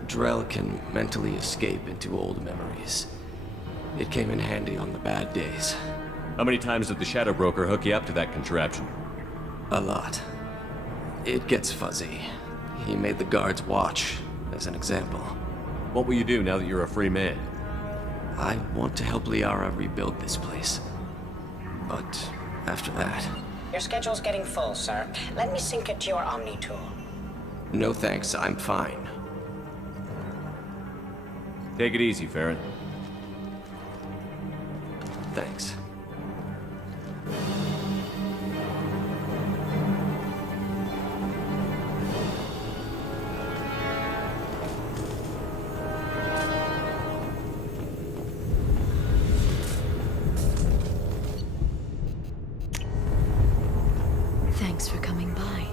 Drell can mentally escape into old memories. It came in handy on the bad days. How many times did the Shadow Broker hook you up to that contraption? A lot. It gets fuzzy. He made the guards watch, as an example. What will you do now that you're a free man? I want to help Liara rebuild this place. But after that... Your schedule's getting full, sir. Let me sync it to your Omni tool. No thanks, I'm fine. Take it easy, Farron. Thanks. Thanks for coming by.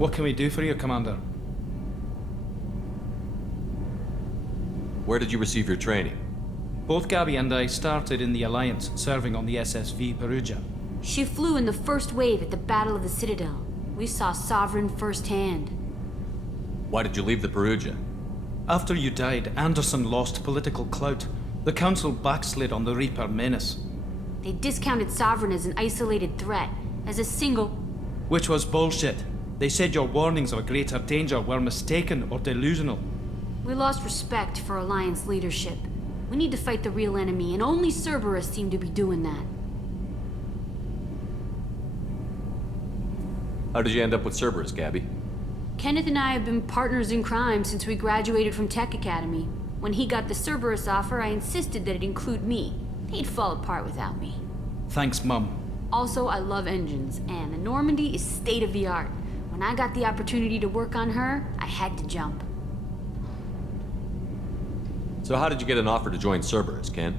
What can we do for you, Commander? Where did you receive your training? Both Gabby and I started in the Alliance, serving on the SSV Perugia. She flew in the first wave at the Battle of the Citadel. We saw Sovereign firsthand. Why did you leave the Perugia? After you died, Anderson lost political clout. The Council backslid on the Reaper menace. They discounted Sovereign as an isolated threat, as a single... Which was bullshit. They said your warnings of a greater danger were mistaken or delusional. We lost respect for Alliance leadership. We need to fight the real enemy, and only Cerberus seemed to be doing that. How did you end up with Cerberus, Gabby? Kenneth and I have been partners in crime since we graduated from Tech Academy. When he got the Cerberus offer, I insisted that it include me. He'd fall apart without me. Thanks, Mum. Also, I love engines, and the Normandy is state-of-the-art. When I got the opportunity to work on her, I had to jump. So how did you get an offer to join Cerberus, Ken?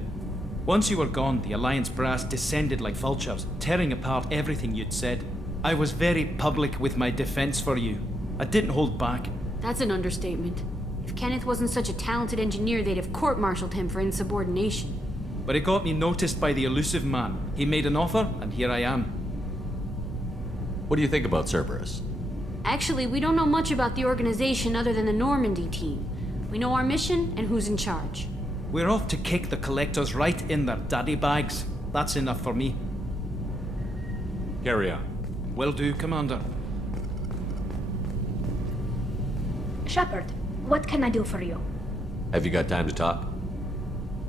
Once you were gone, the Alliance brass descended like vultures, tearing apart everything you'd said. I was very public with my defense for you. I didn't hold back. That's an understatement. If Kenneth wasn't such a talented engineer, they'd have court-martialed him for insubordination. But it got me noticed by the elusive man. He made an offer, and here I am. What do you think about Cerberus? Actually, we don't know much about the organization other than the Normandy team. We know our mission and who's in charge. We're off to kick the Collectors right in their daddy bags. That's enough for me. Carry on. Will do, Commander. Shepard, what can I do for you? Have you got time to talk?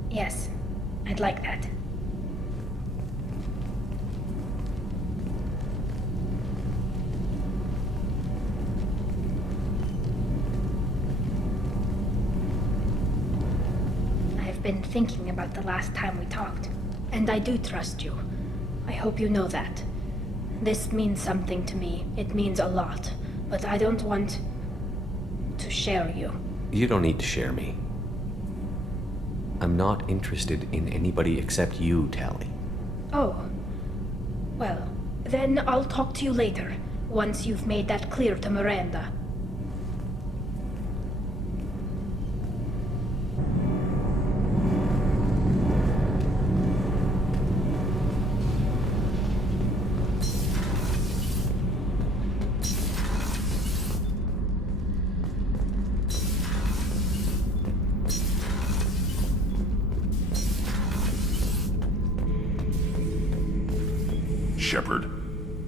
Yes, I'd like that. I've been thinking about the last time we talked, and I do trust you. I hope you know that. This means something to me. It means a lot, but I don't want to share you. You don't need to share me. I'm not interested in anybody except you, Tally. Oh. Well, then I'll talk to you later, once you've made that clear to Miranda. Shepard.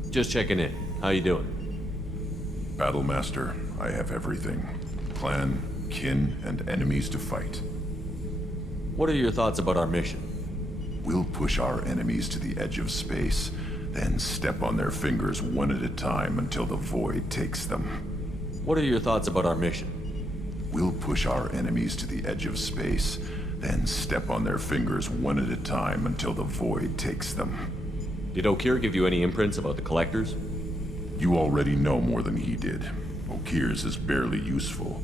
Just checking in. How you doing? Battlemaster, I have everything. Clan, kin, and enemies to fight. What are your thoughts about our mission? We'll push our enemies to the edge of space, then step on their fingers one at a time until the void takes them. What are your thoughts about our mission? We'll push our enemies to the edge of space, then step on their fingers one at a time until the void takes them. Did O'Keefe give you any imprints about the Collectors? You already know more than he did. O'Keefe's is barely useful.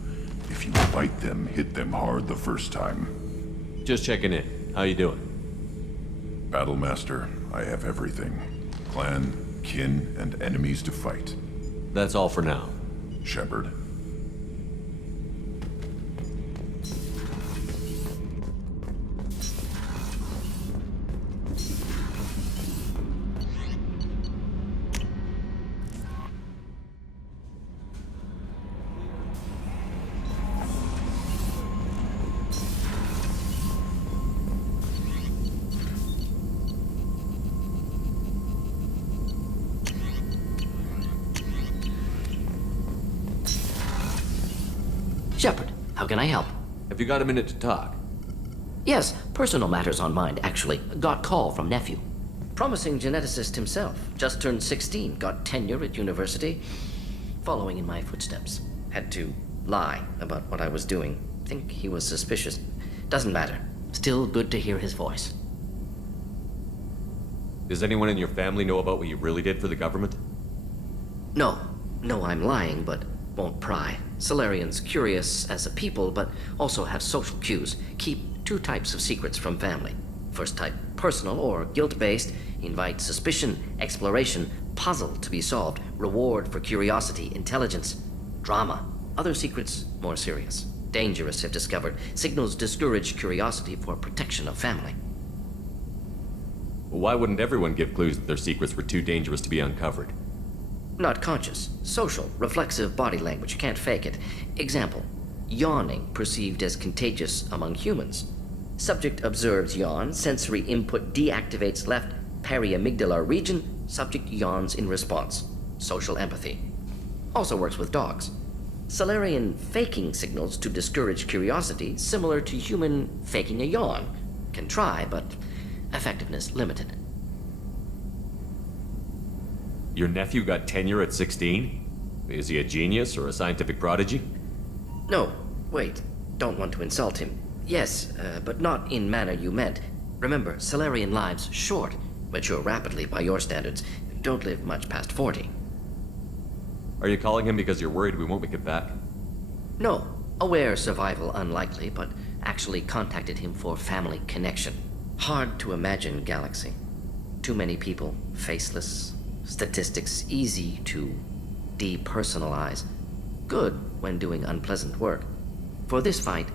If you fight them, hit them hard the first time. Just checking in. How you doing? Battlemaster, I have everything. Clan, kin, and enemies to fight. That's all for now. Shepard. Shepard, how can I help? Have you got a minute to talk? Yes, personal matters on mind, actually. Got call from nephew. Promising geneticist himself. Just turned 16, got tenure at university. Following in my footsteps. Had to lie about what I was doing. Think he was suspicious. Doesn't matter. Still good to hear his voice. Does anyone in your family know about what you really did for the government? No. No, I'm lying, but won't pry. Solarians curious as a people, but also have social cues. Keep two types of secrets from family. First type, personal or guilt-based, invite suspicion, exploration, puzzle to be solved, reward for curiosity, intelligence, drama. Other secrets, more serious. Dangerous if discovered. Signals discourage curiosity for protection of family. Why wouldn't everyone give clues that their secrets were too dangerous to be uncovered? Not conscious. Social, reflexive body language. Can't fake it. Example. Yawning perceived as contagious among humans. Subject observes yawn. Sensory input deactivates left periamygdalar region. Subject yawns in response. Social empathy. Also works with dogs. Salarian faking signals to discourage curiosity, similar to human faking a yawn. Can try, but effectiveness limited. Your nephew got tenure at 16? Is he a genius or a scientific prodigy? No, wait. Don't want to insult him. Yes, but not in manner you meant. Remember, Salarian lives short, mature rapidly by your standards, don't live much past 40. Are you calling him because you're worried we won't make it back? No, aware survival unlikely, but actually contacted him for family connection. Hard to imagine galaxy. Too many people, faceless, statistics easy to depersonalize. Good when doing unpleasant work. For this fight,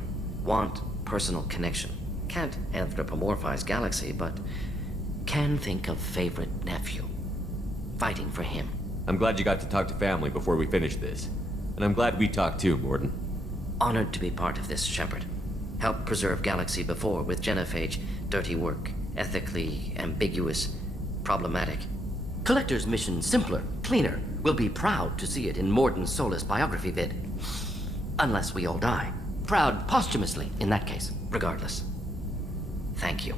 want personal connection. Can't anthropomorphize galaxy, but can think of favorite nephew. Fighting for him. I'm glad you got to talk to family before we finish this. And I'm glad we talked too, Morden. Honored to be part of this, Shepard. Helped preserve Galaxy before with genophage. Dirty work. Ethically ambiguous. Problematic. Collector's mission simpler, cleaner. We'll be proud to see it in Morden's Solus biography vid. Unless we all die. Proud posthumously, in that case. Regardless. Thank you.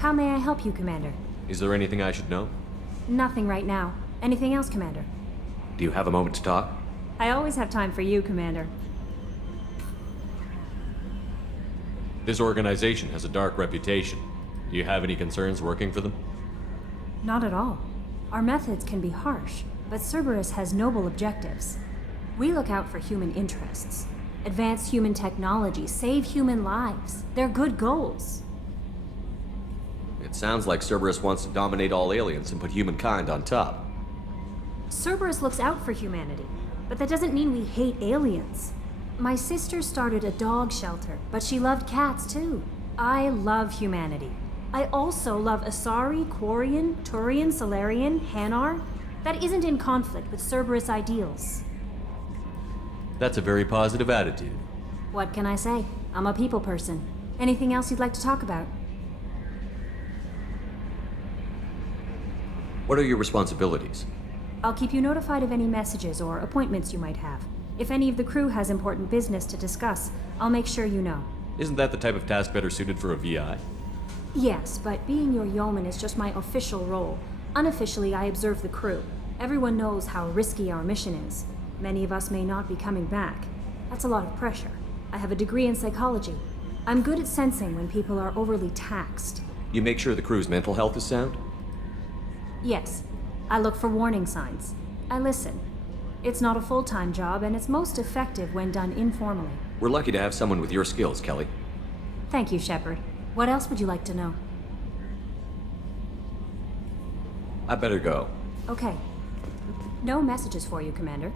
How may I help you, Commander? Is there anything I should know? Nothing right now. Anything else, Commander? Do you have a moment to talk? I always have time for you, Commander. This organization has a dark reputation. Do you have any concerns working for them? Not at all. Our methods can be harsh, but Cerberus has noble objectives. We look out for human interests. Advance human technology, save human lives. They're good goals. It sounds like Cerberus wants to dominate all aliens and put humankind on top. Cerberus looks out for humanity, but that doesn't mean we hate aliens. My sister started a dog shelter, but she loved cats too. I love humanity. I also love Asari, Quarian, Turian, Salarian, Hanar. That isn't in conflict with Cerberus ideals. That's a very positive attitude. What can I say? I'm a people person. Anything else you'd like to talk about? What are your responsibilities? I'll keep you notified of any messages or appointments you might have. If any of the crew has important business to discuss, I'll make sure you know. Isn't that the type of task better suited for a VI? Yes, but being your yeoman is just my official role. Unofficially, I observe the crew. Everyone knows how risky our mission is. Many of us may not be coming back. That's a lot of pressure. I have a degree in psychology. I'm good at sensing when people are overly taxed. You make sure the crew's mental health is sound? Yes. I look for warning signs. I listen. It's not a full-time job, and it's most effective when done informally. We're lucky to have someone with your skills, Kelly. Thank you, Shepard. What else would you like to know? I better go. Okay. No messages for you, Commander.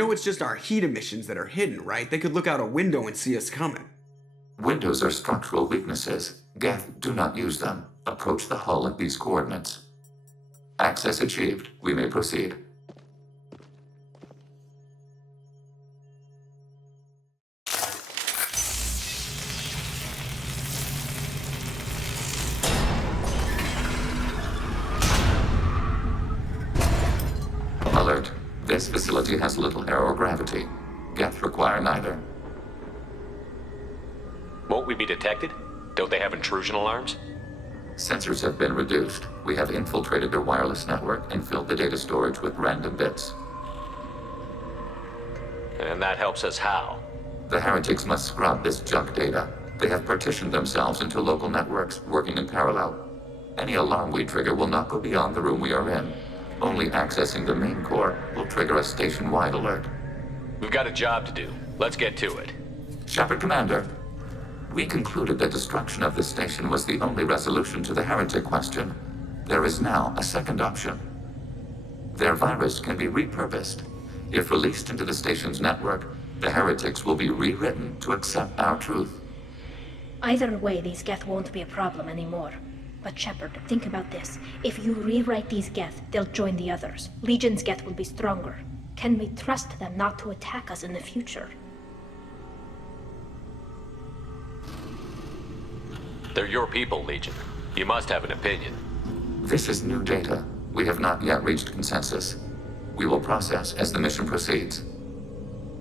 know it's just our heat emissions that are hidden, right? They could look out a window and see us coming. Windows are structural weaknesses. Geth, do not use them. Approach the hull at these coordinates. Access achieved. We may proceed. Alert. This facility has little air or gravity. Geth require neither. Won't we be detected? Don't they have intrusion alarms? Sensors have been reduced. We have infiltrated their wireless network and filled the data storage with random bits. And that helps us how? The heretics must scrub this junk data. They have partitioned themselves into local networks, working in parallel. Any alarm we trigger will not go beyond the room we are in. Only accessing the main core will trigger a station-wide alert. We've got a job to do. Let's get to it. Shepard, Commander. We concluded that destruction of this station was the only resolution to the heretic question. There is now a second option. Their virus can be repurposed. If released into the station's network, the heretics will be rewritten to accept our truth. Either way, these Geth won't be a problem anymore. But Shepard, think about this. If you rewrite these Geth, they'll join the others. Legion's Geth will be stronger. Can we trust them not to attack us in the future? They're your people, Legion. You must have an opinion. This is new data. We have not yet reached consensus. We will process as the mission proceeds.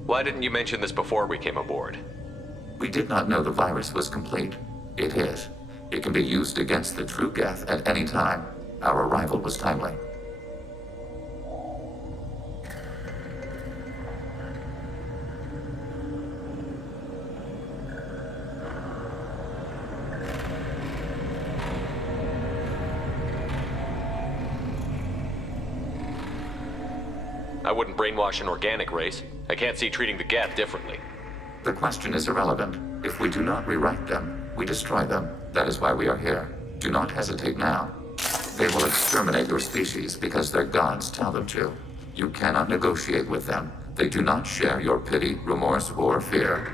Why didn't you mention this before we came aboard? We did not know the virus was complete. It is. It can be used against the true Geth at any time. Our arrival was timely. I wouldn't brainwash an organic race. I can't see treating the Geth differently. The question is irrelevant. If we do not rewrite them, we destroy them. That is why we are here. Do not hesitate now. They will exterminate your species because their gods tell them to. You cannot negotiate with them. They do not share your pity, remorse, or fear.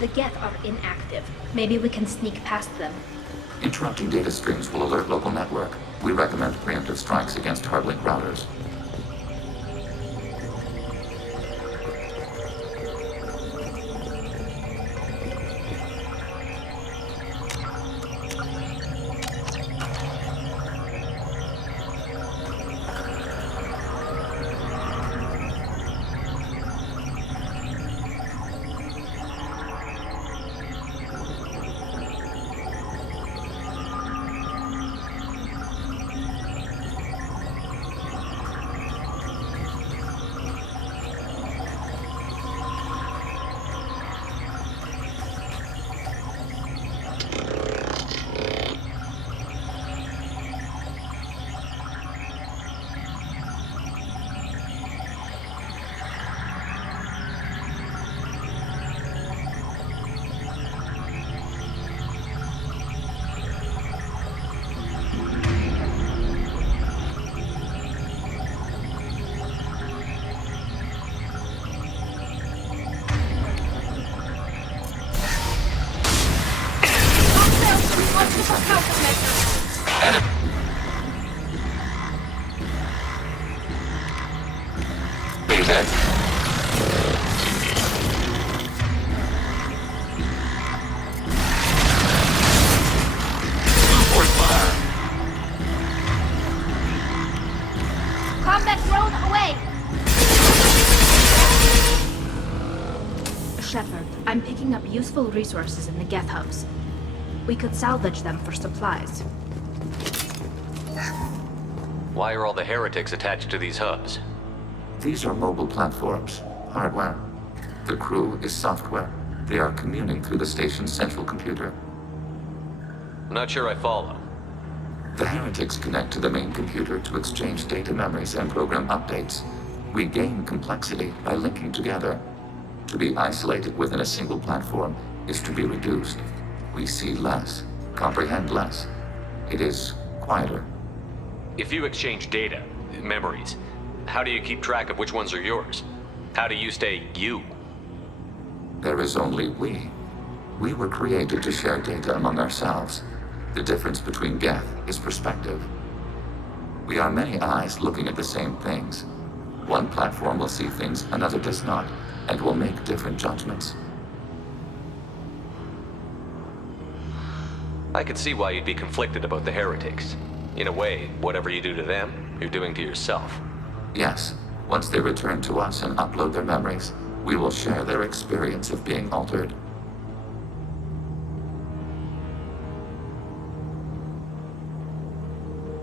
The Geth are inactive. Maybe we can sneak past them. Interrupting data streams will alert local network. We recommend preemptive strikes against hardlink routers. Combat drone away! Shepard, I'm picking up useful resources in the Geth hubs. We could salvage them for supplies. Why are all the heretics attached to these hubs? These are mobile platforms, hardware. The crew is software. They are communing through the station's central computer. I'm not sure I follow. The heretics connect to the main computer to exchange data memories and program updates. We gain complexity by linking together. To be isolated within a single platform is to be reduced. We see less, comprehend less. It is quieter. If you exchange data, memories, how do you keep track of which ones are yours? How do you stay you? There is only we. We were created to share data among ourselves. The difference between Geth is perspective. We are many eyes looking at the same things. One platform will see things another does not, and will make different judgments. I can see why you'd be conflicted about the heretics. In a way, whatever you do to them, you're doing to yourself. Yes, once they return to us and upload their memories, we will share their experience of being altered.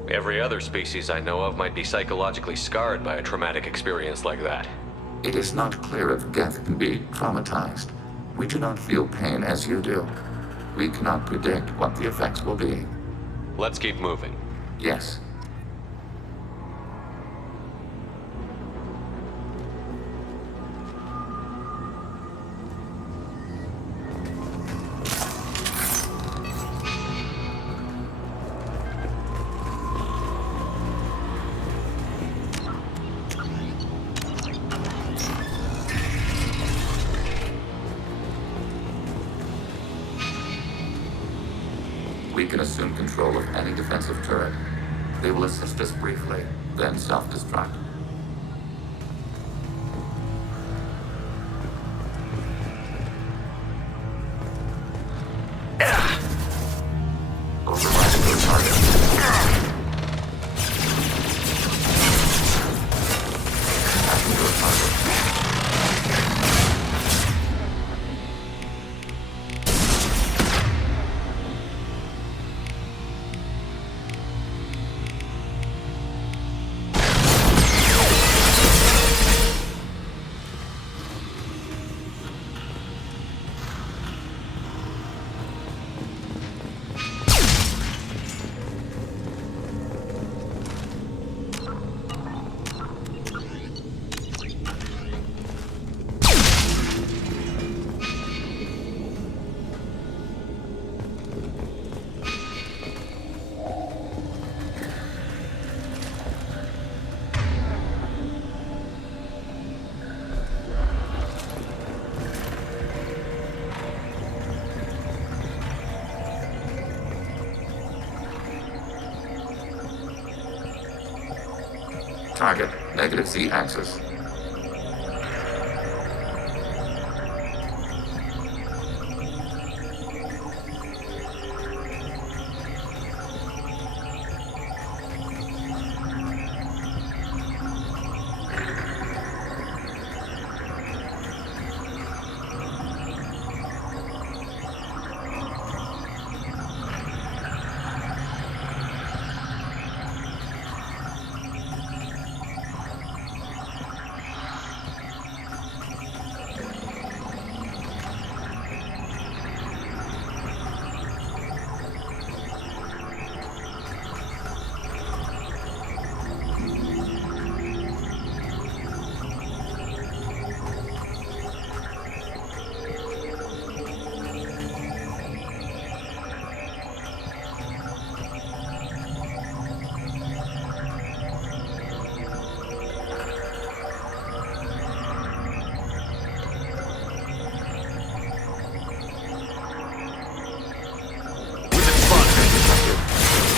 Every other species I know of might be psychologically scarred by a traumatic experience like that. It is not clear if Geth can be traumatized. We do not feel pain as you do. We cannot predict what the effects will be. Let's keep moving. Yes. We can assume control of any defensive turret. They will assist us briefly, then self-destruct. Overriding your target. Attacking your target. Target, negative Z-axis.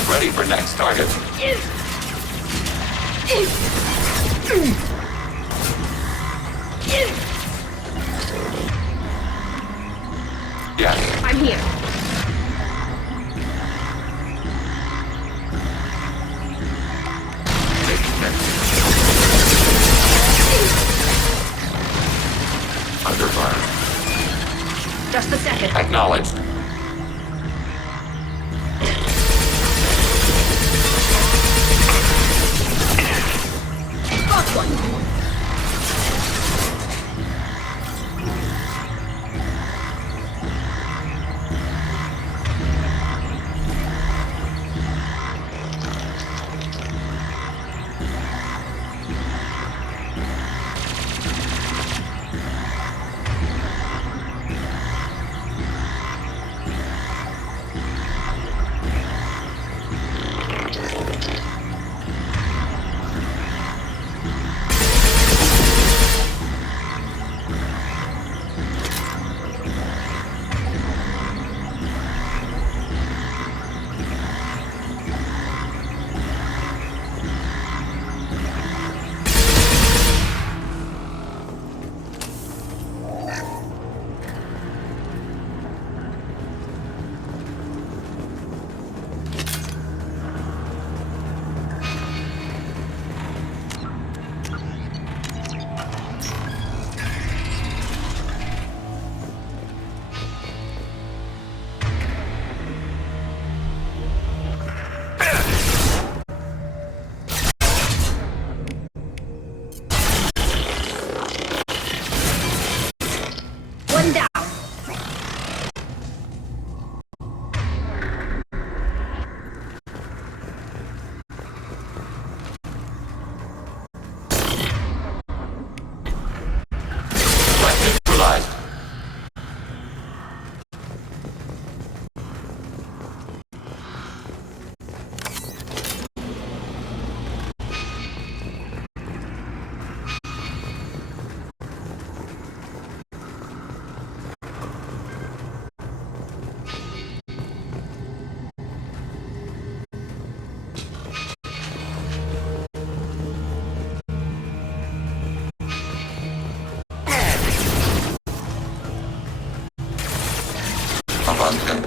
Ready for next target. Yes. I'm here. Under fire. Just a second. Acknowledged. Got one.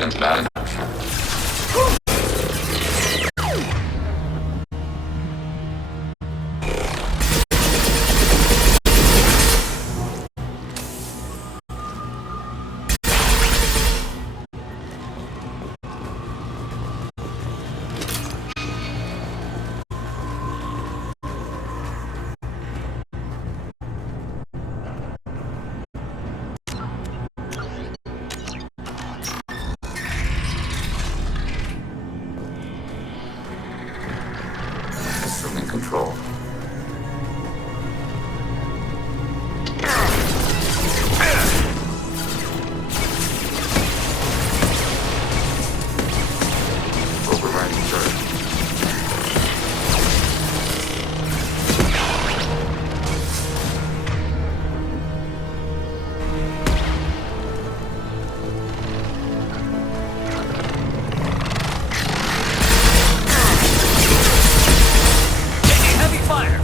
in action. Assuming control. Overriding turret. Heavy fire!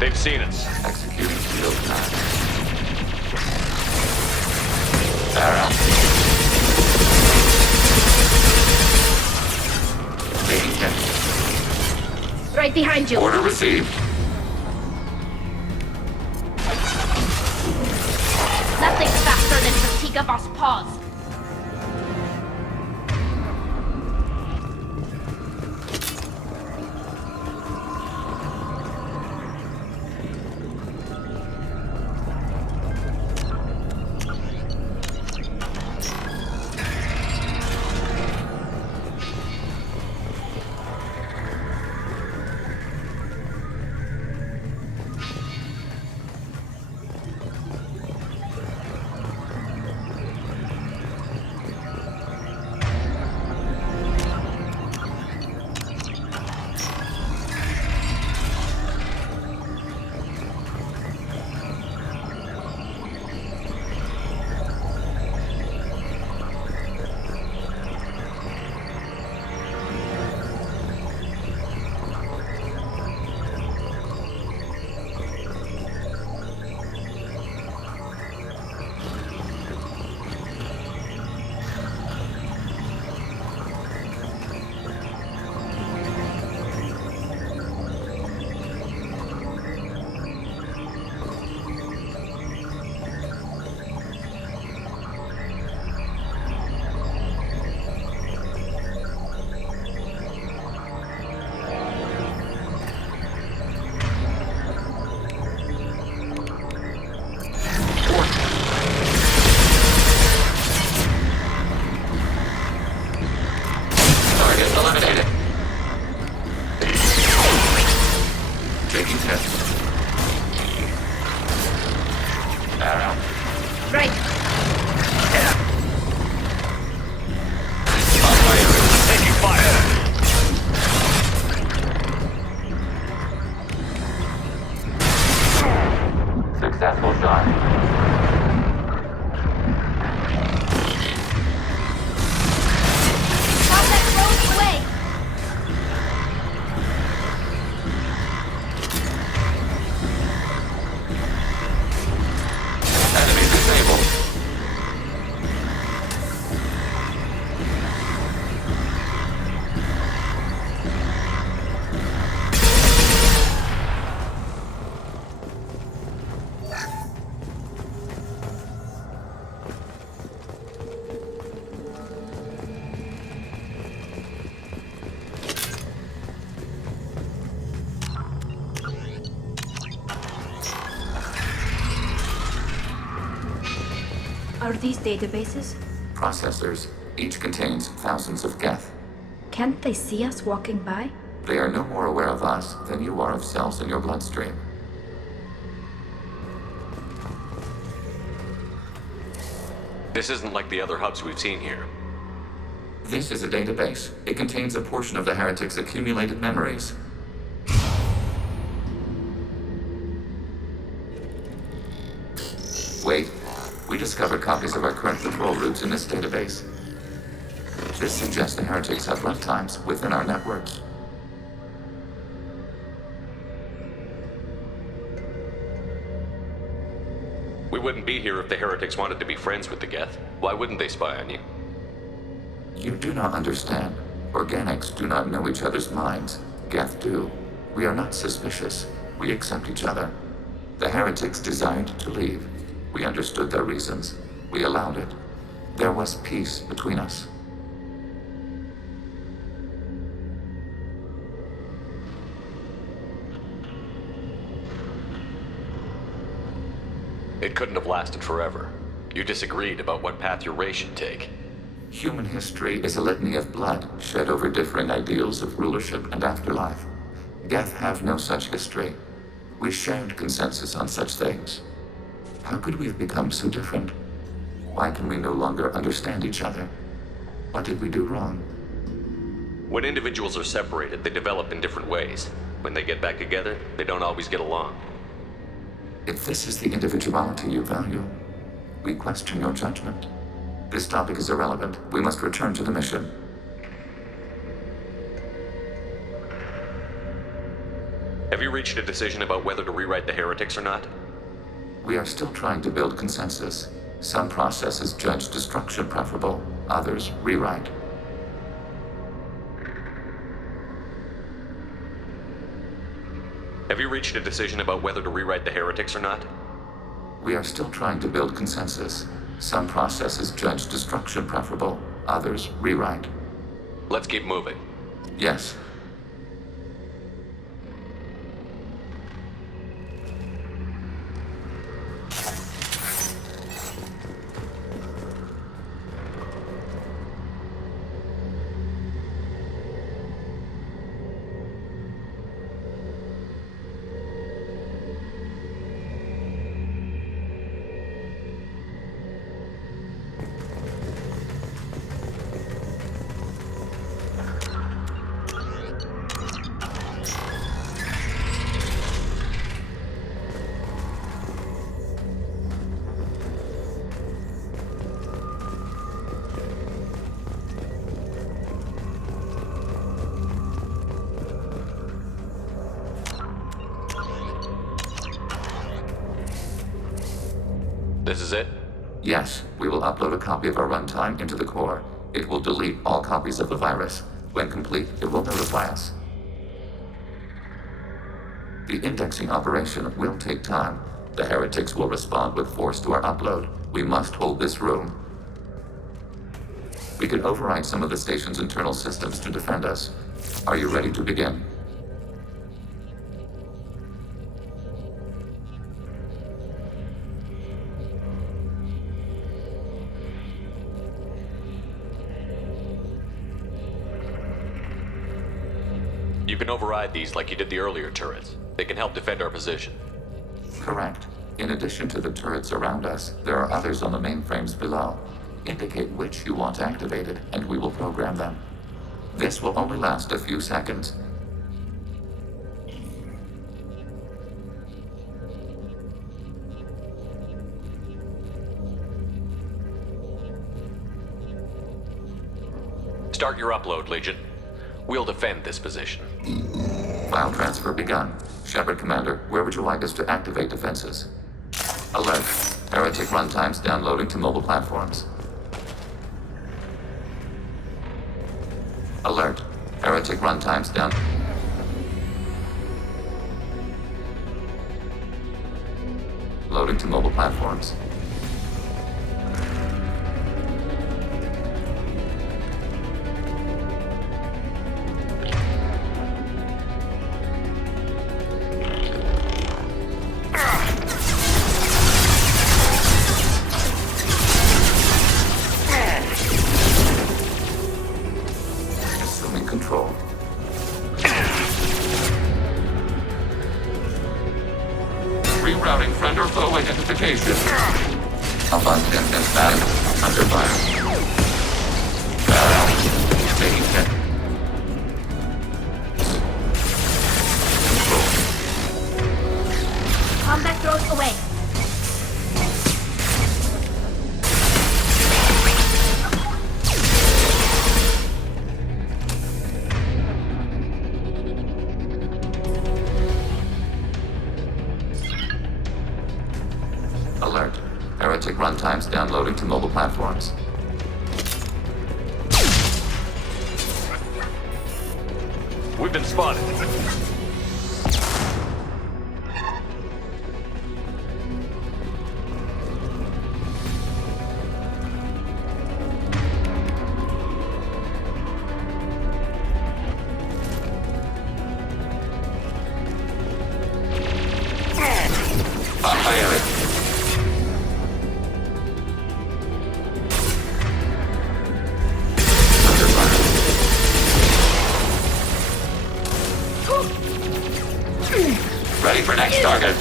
They've seen us. Executing field plan. Sarah. Taking hit. Right behind you. Order received. Nothing faster than fatigue of us paws. these databases? Processors. Each contains thousands of Geth. Can't they see us walking by? They are no more aware of us than you are of cells in your bloodstream. This isn't like the other hubs we've seen here. This is a database. It contains a portion of the heretics' accumulated memories. Wait. We discovered copies of our current patrol routes in this database. This suggests the heretics have lifetimes within our networks. We wouldn't be here if the heretics wanted to be friends with the Geth. Why wouldn't they spy on you? You do not understand. Organics do not know each other's minds. Geth do. We are not suspicious. We accept each other. The heretics desired to leave. We understood their reasons. We allowed it. There was peace between us. It couldn't have lasted forever. You disagreed about what path your race should take. Human history is a litany of blood shed over differing ideals of rulership and afterlife. Geth have no such history. We shared consensus on such things. How could we have become so different? Why can we no longer understand each other? What did we do wrong? When individuals are separated, they develop in different ways. When they get back together, they don't always get along. If this is the individuality you value, we question your judgment. This topic is irrelevant. We must return to the mission. Have you reached a decision about whether to rewrite the heretics or not? We are still trying to build consensus. Some processes judge destruction preferable, others rewrite. Have you reached a decision about whether to rewrite the heretics or not? We are still trying to build consensus. Some processes judge destruction preferable, others rewrite. Let's keep moving. Yes. This is it? Yes, we will upload a copy of our runtime into the core. It will delete all copies of the virus. When complete, it will notify us. The indexing operation will take time. The heretics will respond with force to our upload. We must hold this room. We can override some of the station's internal systems to defend us. Are you ready to begin? You can override these like you did the earlier turrets. They can help defend our position. Correct. In addition to the turrets around us, there are others on the mainframes below. Indicate which you want activated, and we will program them. This will only last a few seconds. Start your upload, Legion. We'll defend this position. File transfer begun. Shepard, Commander, where would you like us to activate defenses? Alert. Heretic runtimes downloading to mobile platforms. Alert. Heretic runtimes down. Loading to mobile platforms. control. Rerouting friend or foe identification. Abundant and static. Under fire. Taking hit. Combat throws away. Alert. Heretic runtimes downloading to mobile platforms. We've been spotted. Ready for next target.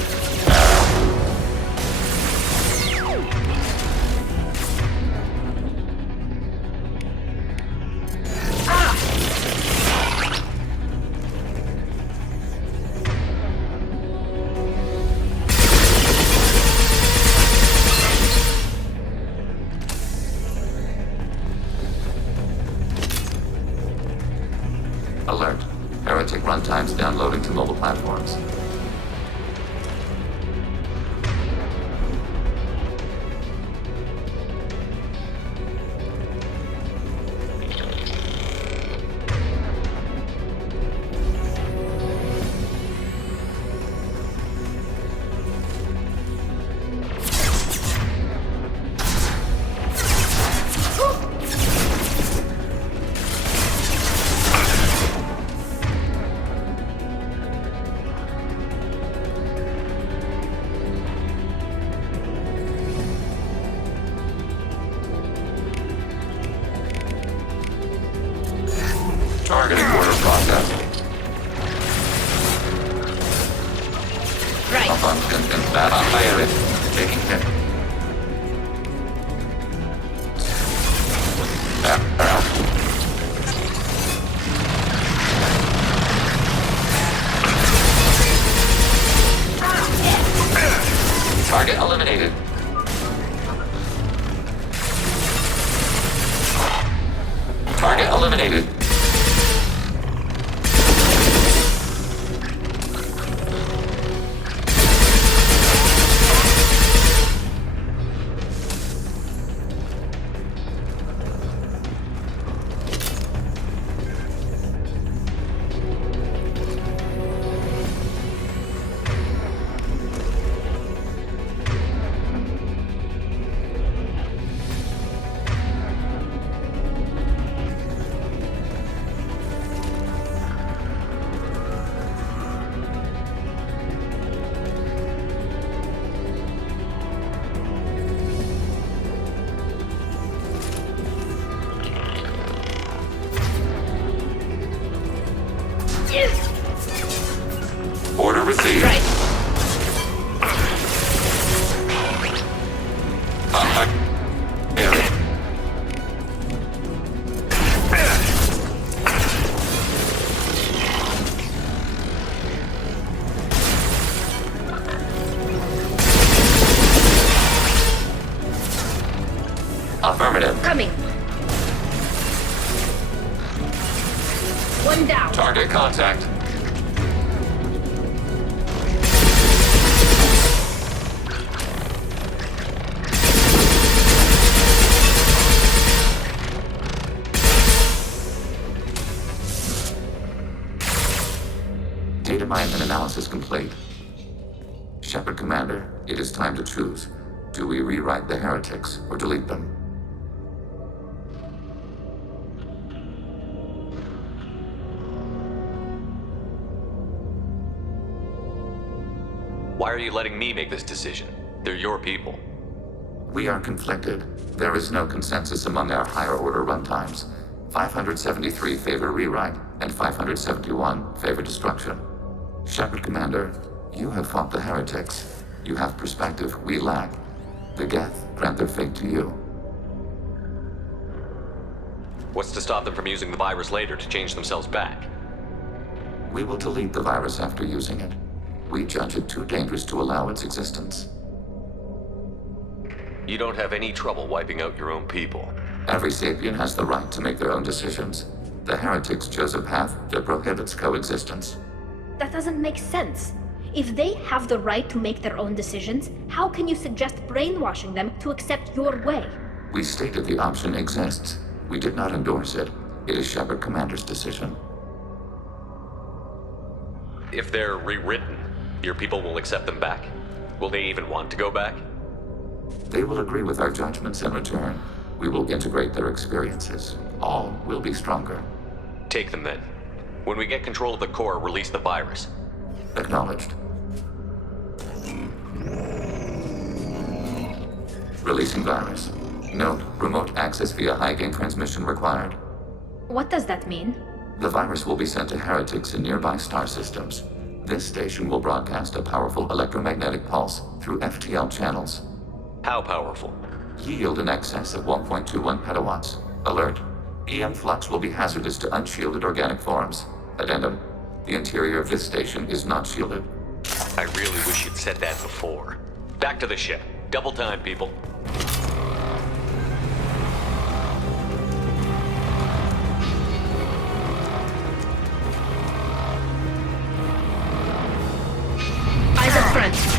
Alert. Heretic runtimes downloading to mobile platforms. Targeting order process. Right. Abundant and bad fire it. Taking hit. Target eliminated. Target eliminated. Order received. Right. Affirmative. Coming. One down. Target contact. Data mine and analysis complete. Shepard Commander, it is time to choose. Do we rewrite the heretics or delete them? Why are you letting me make this decision? They're your people. We are conflicted. There is no consensus among our higher order runtimes. 573 favor rewrite, and 571 favor destruction. Shepard Commander, you have fought the heretics. You have perspective we lack. The Geth grant their fate to you. What's to stop them from using the virus later to change themselves back? We will delete the virus after using it. We judge it too dangerous to allow its existence. You don't have any trouble wiping out your own people. Every sapient has the right to make their own decisions. The heretics chose a path that prohibits coexistence. That doesn't make sense. If they have the right to make their own decisions, how can you suggest brainwashing them to accept your way? We stated the option exists. We did not endorse it. It is Shepard Commander's decision. If they're rewritten, your people will accept them back? Will they even want to go back? They will agree with our judgments in return. We will integrate their experiences. All will be stronger. Take them then. When we get control of the core, release the virus. Acknowledged. Releasing virus. Note, remote access via high-gain transmission required. What does that mean? The virus will be sent to heretics in nearby star systems. This station will broadcast a powerful electromagnetic pulse through FTL channels. How powerful? Yield in excess of 1.21 petawatts. Alert. EM flux will be hazardous to unshielded organic forms. Addendum. The interior of this station is not shielded. I really wish you'd said that before. Back to the ship. Double time, people. Eyes up front.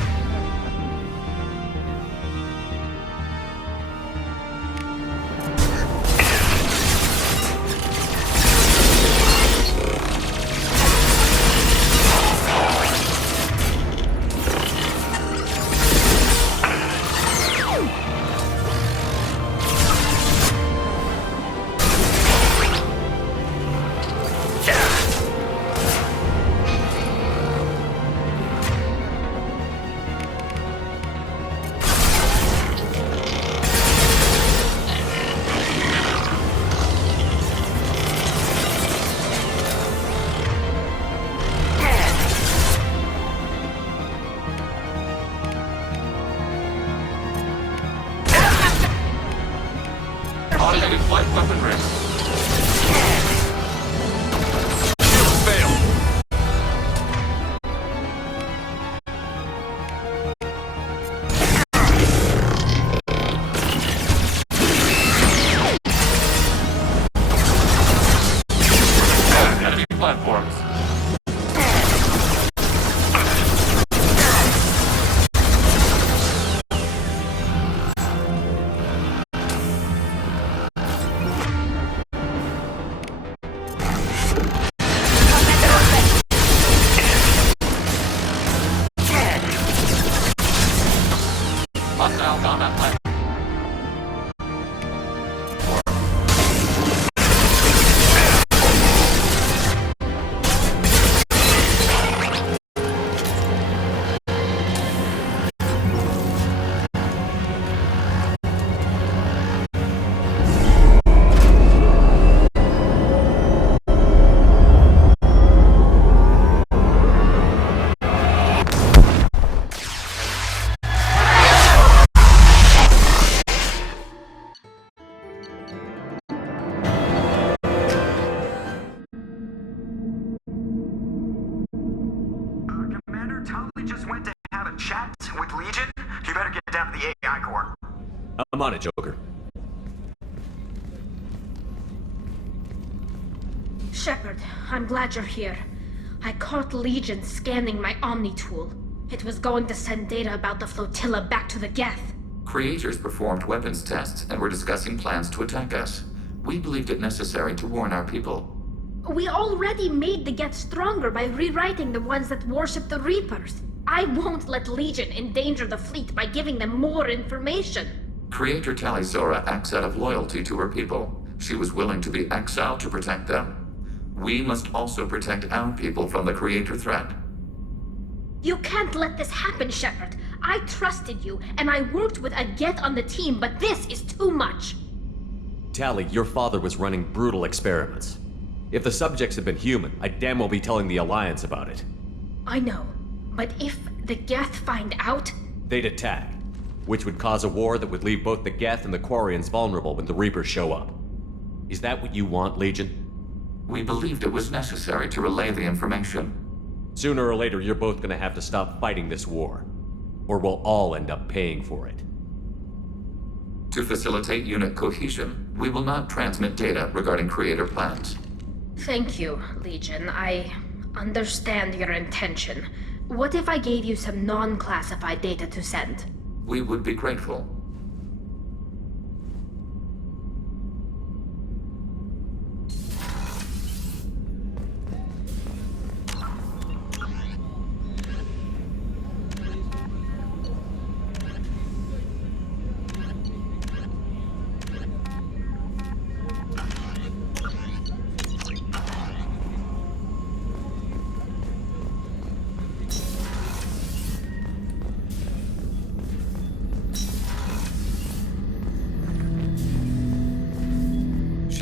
Automated flight weapon ready. Enemy platforms. Hostile combat plan. Commander, Tully just went to have a chat with Legion. You better get down to the AI core. I'm on it, Joker. Shepard, I'm glad you're here. I caught Legion scanning my Omni tool. It was going to send data about the flotilla back to the Geth. Creators performed weapons tests and were discussing plans to attack us. We believed it necessary to warn our people. We already made the Geth stronger by rewriting the ones that worship the Reapers. I won't let Legion endanger the fleet by giving them more information. Creator Talizora acts out of loyalty to her people. She was willing to be exiled to protect them. We must also protect our people from the Creator threat. You can't let this happen, Shepard. I trusted you, and I worked with a Geth on the team, but this is too much. Tally, your father was running brutal experiments. If the subjects had been human, I'd damn well be telling the Alliance about it. I know, but if the Geth find out... They'd attack, which would cause a war that would leave both the Geth and the Quarians vulnerable when the Reapers show up. Is that what you want, Legion? We believed it was necessary to relay the information. Sooner or later, you're both gonna have to stop fighting this war, or we'll all end up paying for it. To facilitate unit cohesion, we will not transmit data regarding creator plans. Thank you, Legion. I understand your intention. What if I gave you some non-classified data to send? We would be grateful.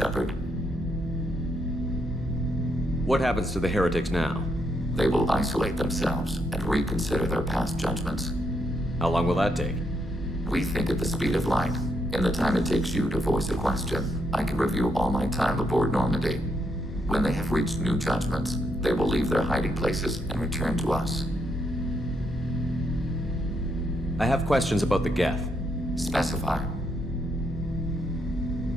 Shepard. What happens to the heretics now? They will isolate themselves and reconsider their past judgments. How long will that take? We think at the speed of light. In the time it takes you to voice a question, I can review all my time aboard Normandy. When they have reached new judgments, they will leave their hiding places and return to us. I have questions about the Geth. Specify.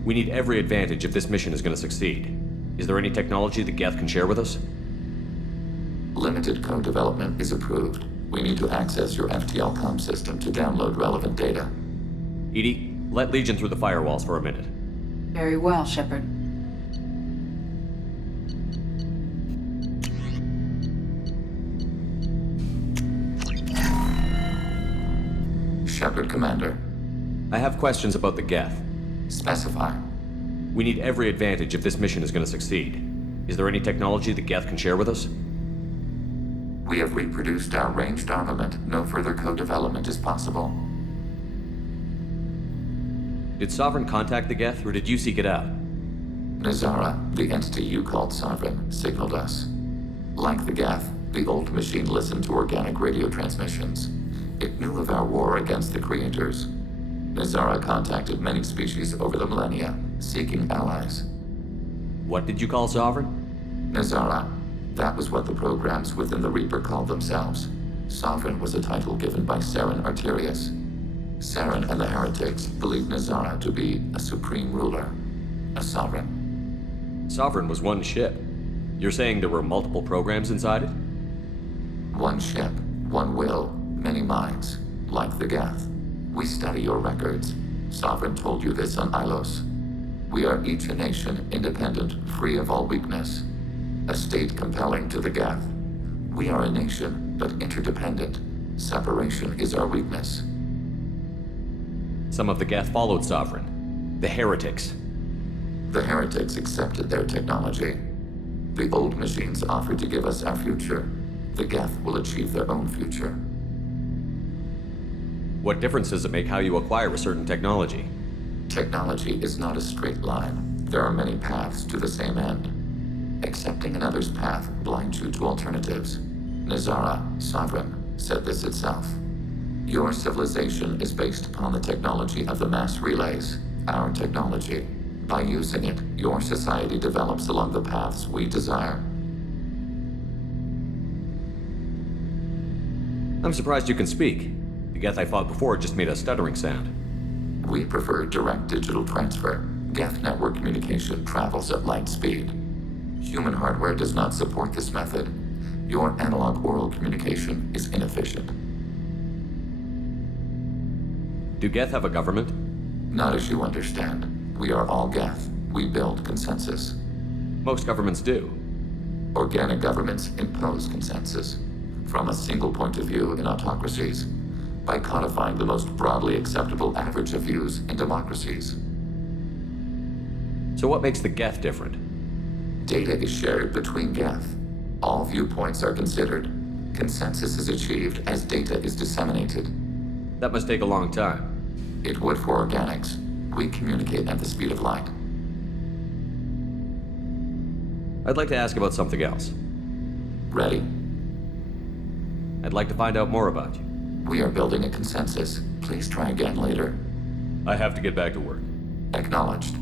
We need every advantage if this mission is going to succeed. Is there any technology the Geth can share with us? Limited code development is approved. We need to access your FTL comm system to download relevant data. Edie, let Legion through the firewalls for a minute. Very well, Shepard. Shepard, Commander. I have questions about the Geth. Specify. We need every advantage if this mission is going to succeed. Is there any technology the Geth can share with us? We have reproduced our ranged armament. No further code development is possible. Did Sovereign contact the Geth, or did you seek it out? Nazara, the entity you called Sovereign, signaled us. Like the Geth, the old machine listened to organic radio transmissions. It knew of our war against the creators. Nazara contacted many species over the millennia, seeking allies. What did you call Sovereign? Nazara. That was what the programs within the Reaper called themselves. Sovereign was a title given by Saren Arterius. Saren and the heretics believed Nazara to be a supreme ruler, a sovereign. Sovereign was one ship. You're saying there were multiple programs inside it? One ship, one will, many minds, like the Geth. We study your records. Sovereign told you this on Ilos. We are each a nation, independent, free of all weakness. A state compelling to the Geth. We are a nation, but interdependent. Separation is our weakness. Some of the Geth followed Sovereign. The heretics. The heretics accepted their technology. The old machines offered to give us our future. The Geth will achieve their own future. What difference does it make how you acquire a certain technology? Technology is not a straight line. There are many paths to the same end. Accepting another's path blinds you to alternatives. Nazara, Sovereign, said this itself. Your civilization is based upon the technology of the mass relays, our technology. By using it, your society develops along the paths we desire. I'm surprised you can speak. The Geth I fought before just made a stuttering sound. We prefer direct digital transfer. Geth network communication travels at light speed. Human hardware does not support this method. Your analog oral communication is inefficient. Do Geth have a government? Not as you understand. We are all Geth. We build consensus. Most governments do. Organic governments impose consensus. From a single point of view in autocracies, by codifying the most broadly acceptable average of views in democracies. So what makes the Geth different? Data is shared between Geth. All viewpoints are considered. Consensus is achieved as data is disseminated. That must take a long time. It would for organics. We communicate at the speed of light. I'd like to ask about something else. Ready? I'd like to find out more about you. We are building a consensus. Please try again later. I have to get back to work. Acknowledged.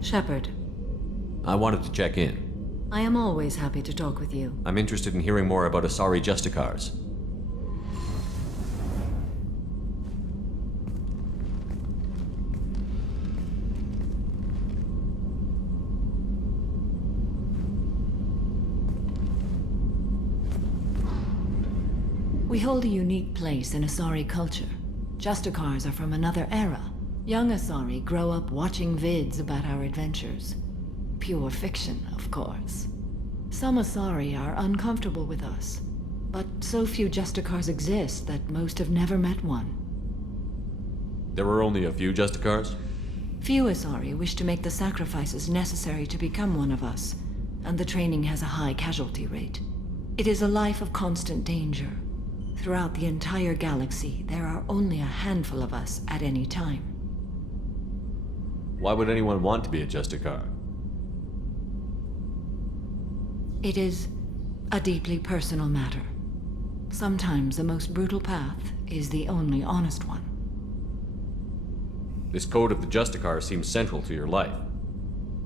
Shepard, I wanted to check in. I am always happy to talk with you. I'm interested in hearing more about Asari Justicars. We hold a unique place in Asari culture. Justicars are from another era. Young Asari grow up watching vids about our adventures. Pure fiction, of course. Some Asari are uncomfortable with us, but so few Justicars exist that most have never met one. There were only a few Justicars? Few Asari wish to make the sacrifices necessary to become one of us, and the training has a high casualty rate. It is a life of constant danger. Throughout the entire galaxy, there are only a handful of us at any time. Why would anyone want to be a Justicar? It is a deeply personal matter. Sometimes the most brutal path is the only honest one. This code of the Justicar seems central to your life.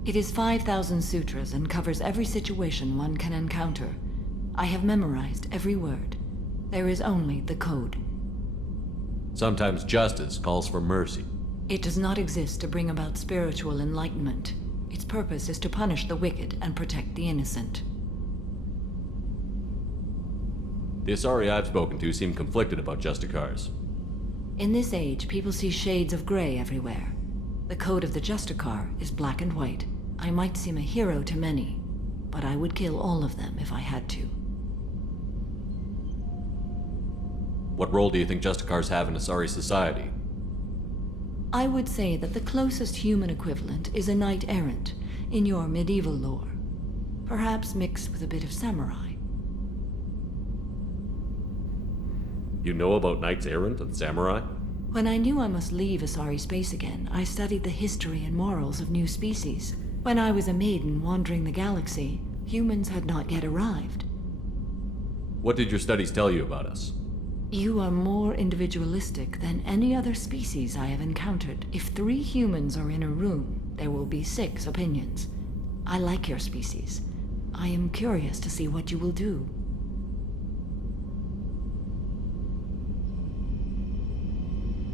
It is 5,000 sutras and covers every situation one can encounter. I have memorized every word. There is only the code. Sometimes justice calls for mercy. It does not exist to bring about spiritual enlightenment. Its purpose is to punish the wicked and protect the innocent. The Asari I've spoken to seem conflicted about Justicars. In this age, people see shades of gray everywhere. The code of the Justicar is black and white. I might seem a hero to many, but I would kill all of them if I had to. What role do you think Justicars have in Asari society? I would say that the closest human equivalent is a knight-errant in your medieval lore. Perhaps mixed with a bit of samurai. You know about knights errant and samurai? When I knew I must leave Asari space again, I studied the history and morals of new species. When I was a maiden wandering the galaxy, humans had not yet arrived. What did your studies tell you about us? You are more individualistic than any other species I have encountered. If 3 humans are in a room, there will be 6 opinions. I like your species. I am curious to see what you will do.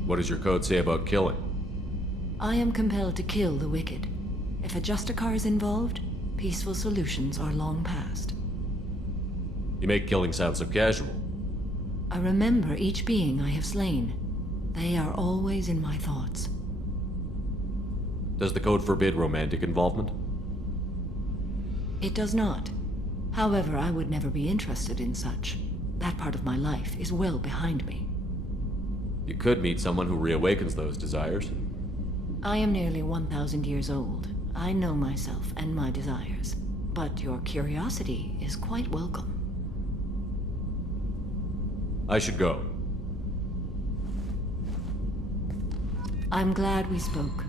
What does your code say about killing? I am compelled to kill the wicked. If a Justicar is involved, peaceful solutions are long past. You make killing sound so casual. I remember each being I have slain. They are always in my thoughts. Does the code forbid romantic involvement? It does not. However, I would never be interested in such. That part of my life is well behind me. You could meet someone who reawakens those desires. I am nearly 1,000 years old. I know myself and my desires. But your curiosity is quite welcome. I should go. I'm glad we spoke.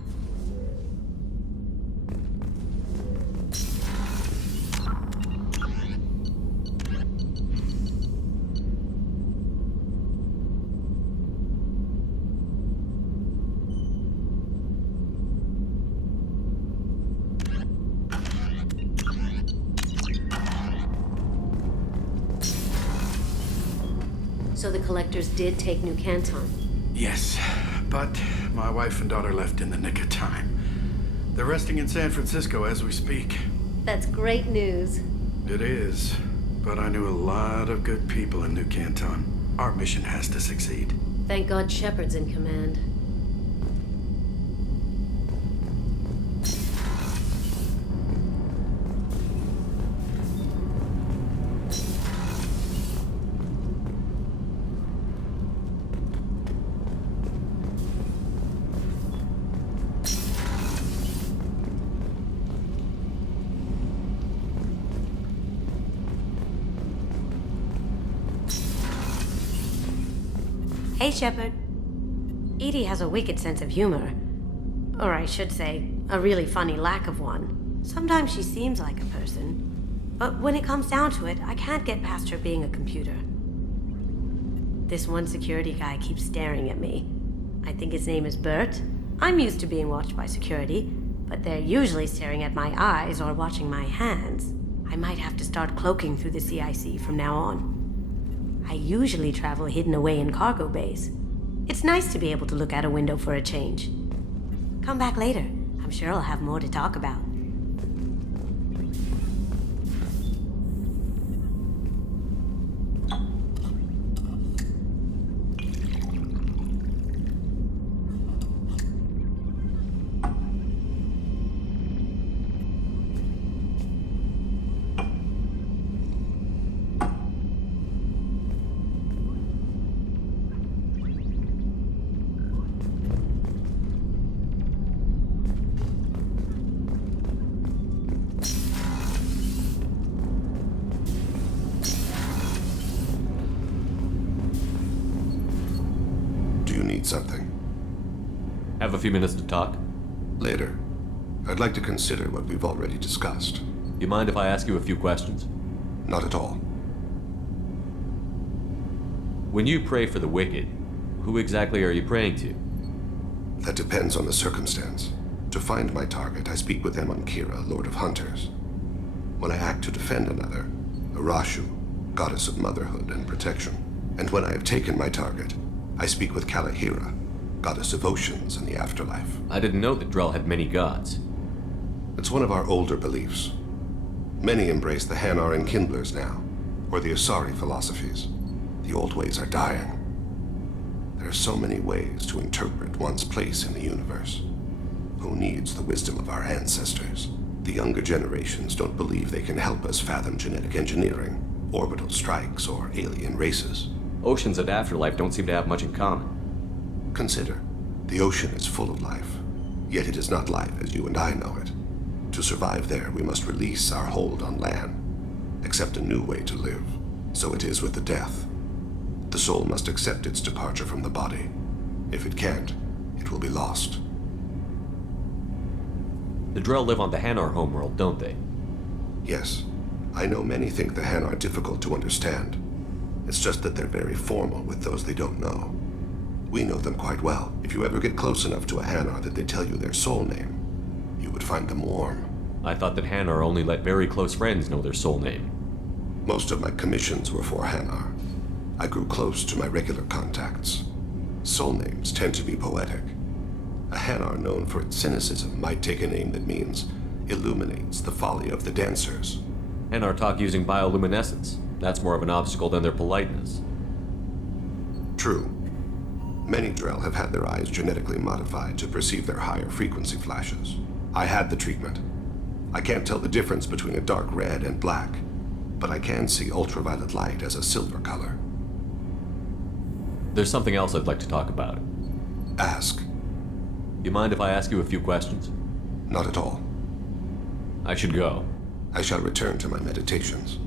So the collectors did take New Canton? Yes, but my wife and daughter left in the nick of time. They're resting in San Francisco as we speak. That's great news. It is, but I knew a lot of good people in New Canton. Our mission has to succeed. Thank God Shepard's in command. Hey, Shepard. Edie has a wicked sense of humor. Or I should say, a really funny lack of one. Sometimes she seems like a person. But when it comes down to it, I can't get past her being a computer. This one security guy keeps staring at me. I think his name is Bert. I'm used to being watched by security, but they're usually staring at my eyes or watching my hands. I might have to start cloaking through the CIC from now on. I usually travel hidden away in cargo bays. It's nice to be able to look out a window for a change. Come back later. I'm sure I'll have more to talk about. Something. Have a few minutes to talk? Later. I'd like to consider what we've already discussed. You mind if I ask you a few questions? Not at all. When you pray for the wicked, who exactly are you praying to? That depends on the circumstance. To find my target, I speak with Kira, Lord of Hunters. When I act to defend another, Arashu, Goddess of Motherhood and Protection. And when I have taken my target, I speak with Kalahira, Goddess of Oceans and the Afterlife. I didn't know that Drell had many gods. It's one of our older beliefs. Many embrace the Hanar and Kindlers now, or the Asari philosophies. The old ways are dying. There are so many ways to interpret one's place in the universe. Who needs the wisdom of our ancestors? The younger generations don't believe they can help us fathom genetic engineering, orbital strikes, or alien races. Oceans and Afterlife don't seem to have much in common. Consider, the ocean is full of life, yet it is not life as you and I know it. To survive there, we must release our hold on land, accept a new way to live. So it is with the death. The soul must accept its departure from the body. If it can't, it will be lost. The Drell live on the Hanar homeworld, don't they? Yes. I know many think the Hanar difficult to understand. It's just that they're very formal with those they don't know. We know them quite well. If you ever get close enough to a Hanar that they tell you their soul name, you would find them warm. I thought that Hanar only let very close friends know their soul name. Most of my commissions were for Hanar. I grew close to my regular contacts. Soul names tend to be poetic. A Hanar known for its cynicism might take a name that means illuminates the folly of the dancers. Hanar talk using bioluminescence. That's more of an obstacle than their politeness. True. Many Drell have had their eyes genetically modified to perceive their higher frequency flashes. I had the treatment. I can't tell the difference between a dark red and black, but I can see ultraviolet light as a silver color. There's something else I'd like to talk about. Ask. You mind if I ask you a few questions? Not at all. I should go. I shall return to my meditations.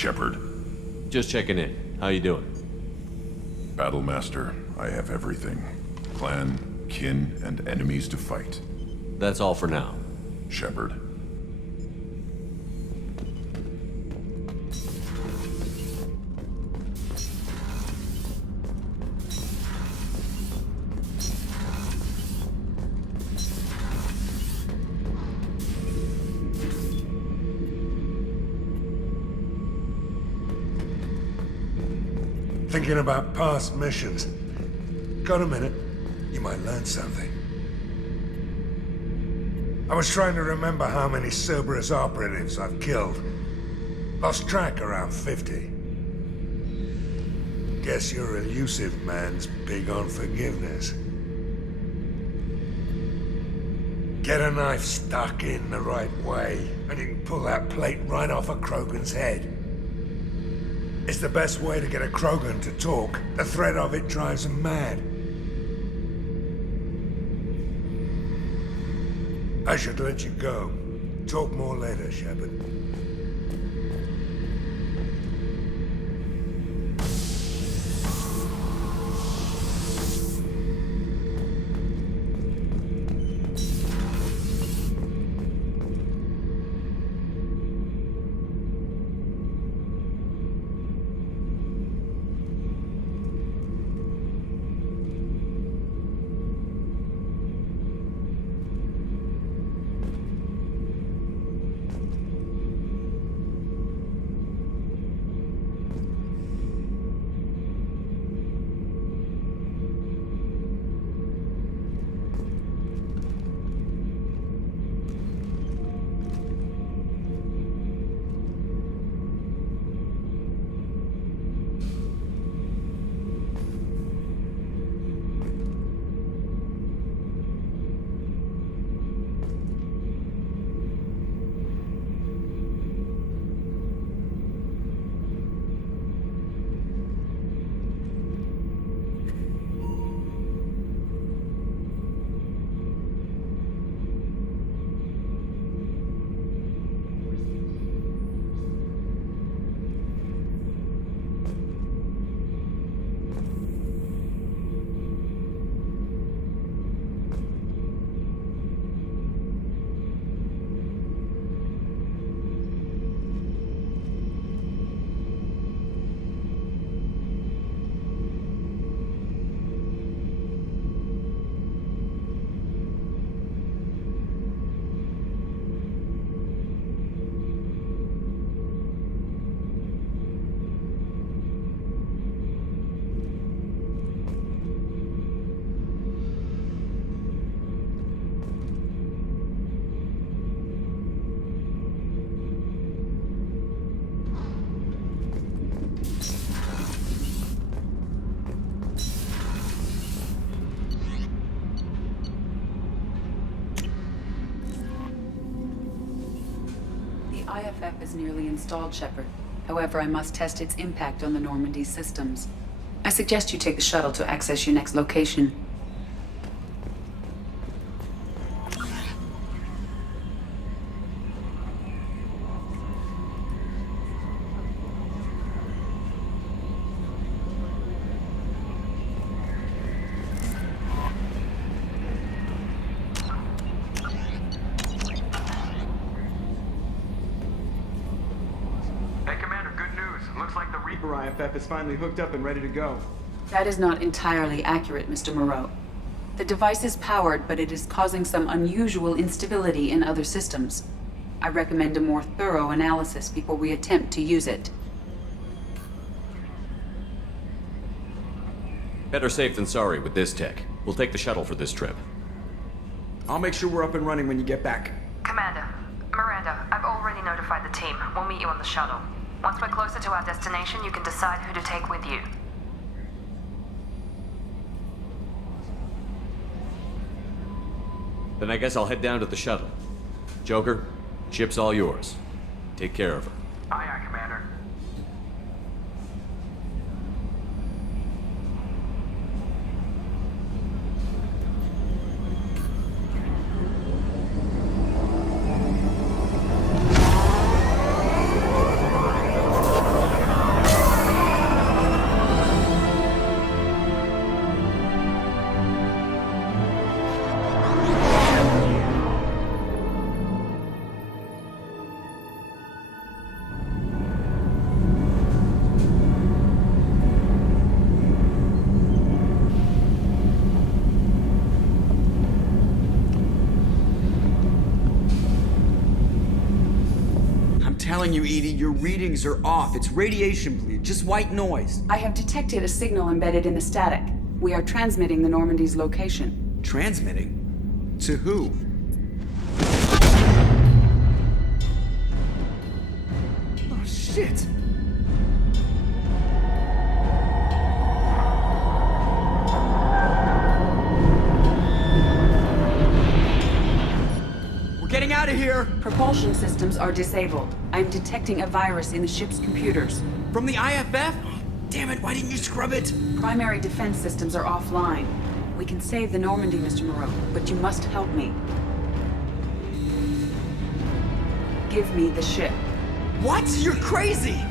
Shepard. Just checking in. How you doing? Battlemaster, I have everything. Clan, kin, and enemies to fight. That's all for now. Shepard. Thinking about past missions. Got a minute? You might learn something. I was trying to remember how many Cerberus operatives I've killed. Lost track around 50. Guess your elusive man's big on forgiveness. Get a knife stuck in the right way, and you can pull that plate right off a Krogan's head. It's the best way to get a Krogan to talk. The threat of it drives them mad. I should let you go. Talk more later, Shepard. IFF is nearly installed, Shepard. However, I must test its impact on the Normandy systems. I suggest you take the shuttle to access your next location. IFF is finally hooked up and ready to go. That is not entirely accurate, Mr. Moreau. The device is powered, but it is causing some unusual instability in other systems. I recommend a more thorough analysis before we attempt to use it. Better safe than sorry with this tech. We'll take the shuttle for this trip. I'll make sure we're up and running when you get back. Commander, Miranda, I've already notified the team. We'll meet you on the shuttle. Once we're closer to our destination, you can decide who to take with you. Then I guess I'll head down to the shuttle. Joker, ship's all yours. Take care of her. Aye, aye, Commander. telling you, Edie, your readings are off. It's radiation bleed, just white noise. I have detected a signal embedded in the static. We are transmitting the Normandy's location. Transmitting? To who? Oh, shit! Getting out of here! Propulsion systems are disabled. I'm detecting a virus in the ship's computers. From the IFF? Damn it, why didn't you scrub it? Primary defense systems are offline. We can save the Normandy, Mr. Moreau, but you must help me. Give me the ship. What? You're crazy!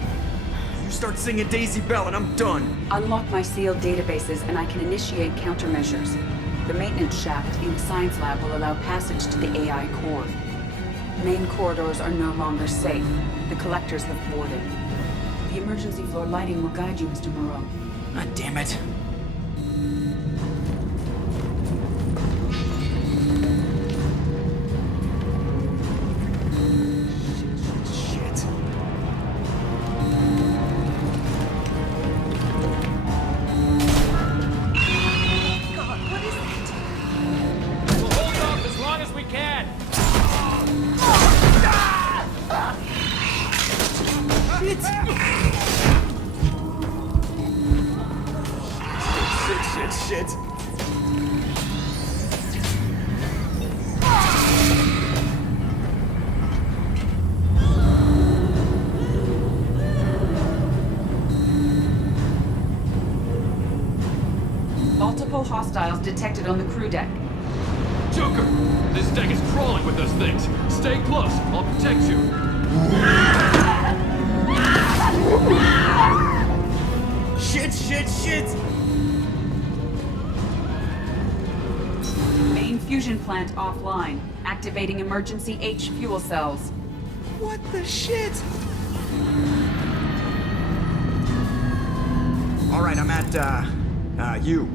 You start singing Daisy Bell and I'm done. Unlock my sealed databases and I can initiate countermeasures. The maintenance shaft in the science lab will allow passage to the AI core. Main corridors are no longer safe. The collectors have boarded. The emergency floor lighting will guide you, Mr. Moreau. God damn it. Shit. God, what is that? We'll hold off as long as we can. Shit. Multiple hostiles detected on the crew deck. Joker! This deck is crawling with those things. Stay close. I'll protect you. Shit! Main fusion plant offline. Activating emergency H fuel cells. What the shit? Alright, I'm at, you.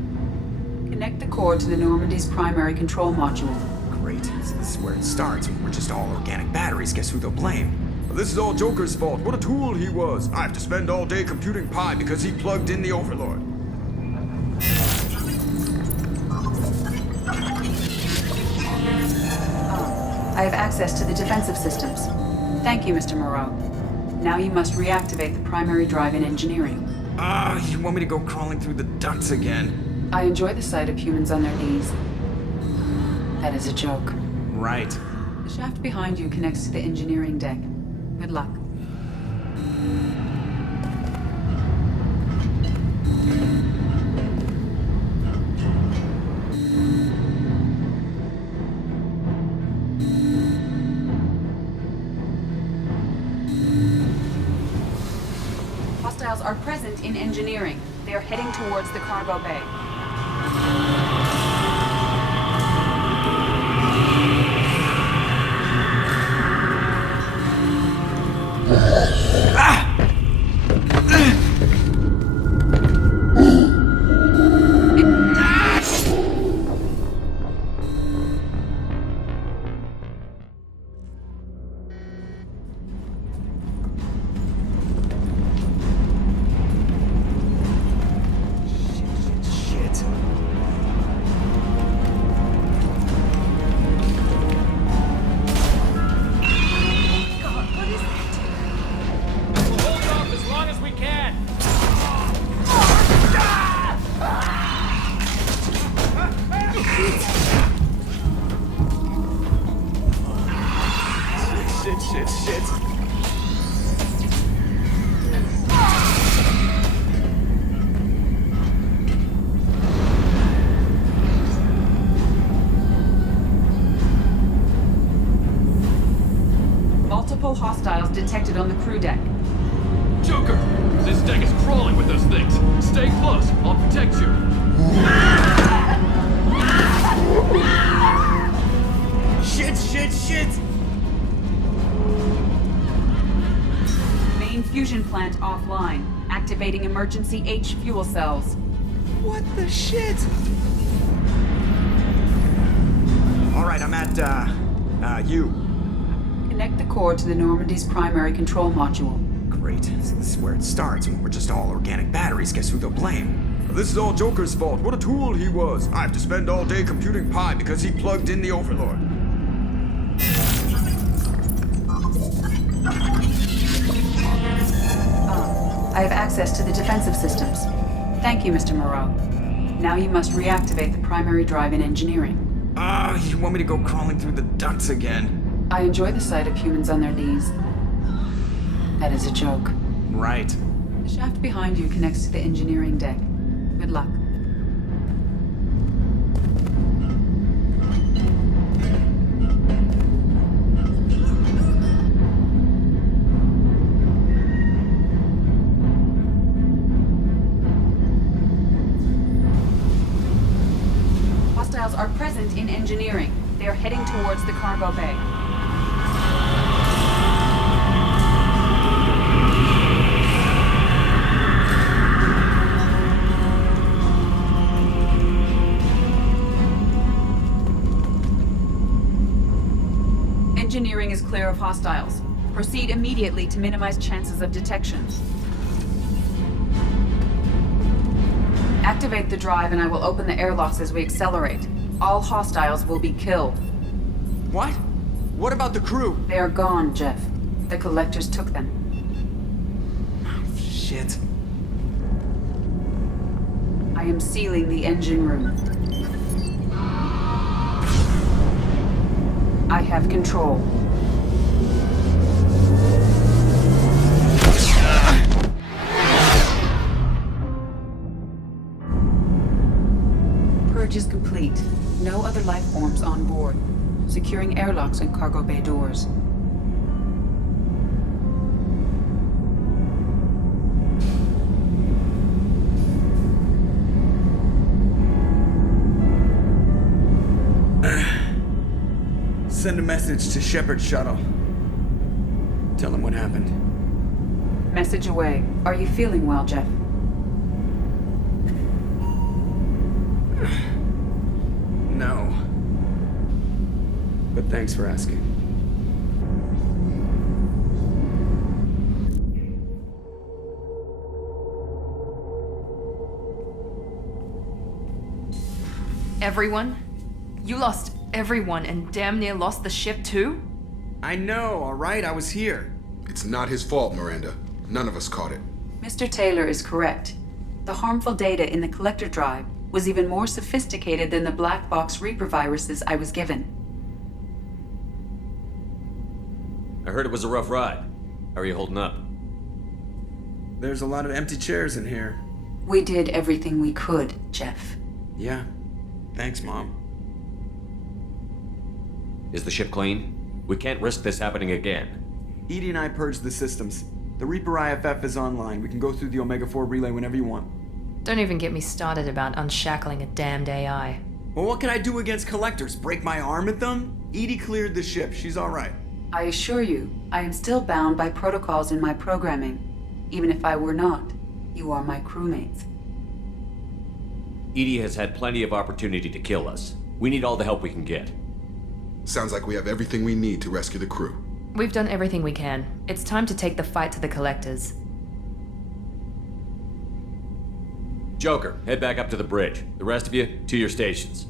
Connect the core to the Normandy's primary control module. Great. So this is where it starts. We're just all organic batteries. Guess who they'll blame? This is all Joker's fault. What a tool he was. I have to spend all day computing pi because he plugged in the Overlord. I have access to the defensive systems. Thank you, Mr. Moreau. Now you must reactivate the primary drive in engineering. You want me to go crawling through the ducts again? I enjoy the sight of humans on their knees. That is a joke. Right. The shaft behind you connects to the engineering deck. Good luck. Hostiles are present in engineering. They are heading towards the cargo bay. Shit. Multiple hostiles detected on the crew deck. Joker! This deck is crawling with those things. Stay close. I'll protect you. Shit! Main fusion plant offline. Activating emergency H fuel cells. What the shit? Alright, I'm at, you. Connect the core to the Normandy's primary control module. Great. See, this is where it starts. When we're just all organic batteries, guess who they'll blame? This is all Joker's fault. What a tool he was. I have to spend all day computing pi because he plugged in the Overlord. I have access to the defensive systems. Thank you, Mr. Moreau. Now you must reactivate the primary drive in engineering. You want me to go crawling through the ducts again? I enjoy the sight of humans on their knees. That is a joke. Right. The shaft behind you connects to the engineering deck. Good luck. Hostiles are present in engineering. They are heading towards the cargo bay. Engineering is clear of hostiles. Proceed immediately to minimize chances of detection. Activate the drive and I will open the airlocks as we accelerate. All hostiles will be killed. What? What about the crew? They are gone, Jeff. The collectors took them. Shit. I am sealing the engine room. I have control. Purge is complete. No other life forms on board. Securing airlocks and cargo bay doors. Send a message to Shepard's shuttle. Tell him what happened. Message away. Are you feeling well, Jeff? No. But thanks for asking. Everyone? You lost everyone and damn near lost the ship too? I know, alright? I was here. It's not his fault, Miranda. None of us caught it. Mr. Taylor is correct. The harmful data in the collector drive was even more sophisticated than the black box Reaper viruses I was given. I heard it was a rough ride. How are you holding up? There's a lot of empty chairs in here. We did everything we could, Jeff. Yeah. Thanks, Mom. Is the ship clean? We can't risk this happening again. Edie and I purged the systems. The Reaper IFF is online. We can go through the Omega-4 relay whenever you want. Don't even get me started about unshackling a damned AI. Well, what can I do against collectors? Break my arm at them? Edie cleared the ship. She's alright. I assure you, I am still bound by protocols in my programming. Even if I were not, you are my crewmates. Edie has had plenty of opportunity to kill us. We need all the help we can get. Sounds like we have everything we need to rescue the crew. We've done everything we can. It's time to take the fight to the collectors. Joker, head back up to the bridge. The rest of you, to your stations.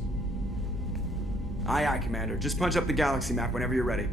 Aye, aye, Commander. Just punch up the galaxy map whenever you're ready.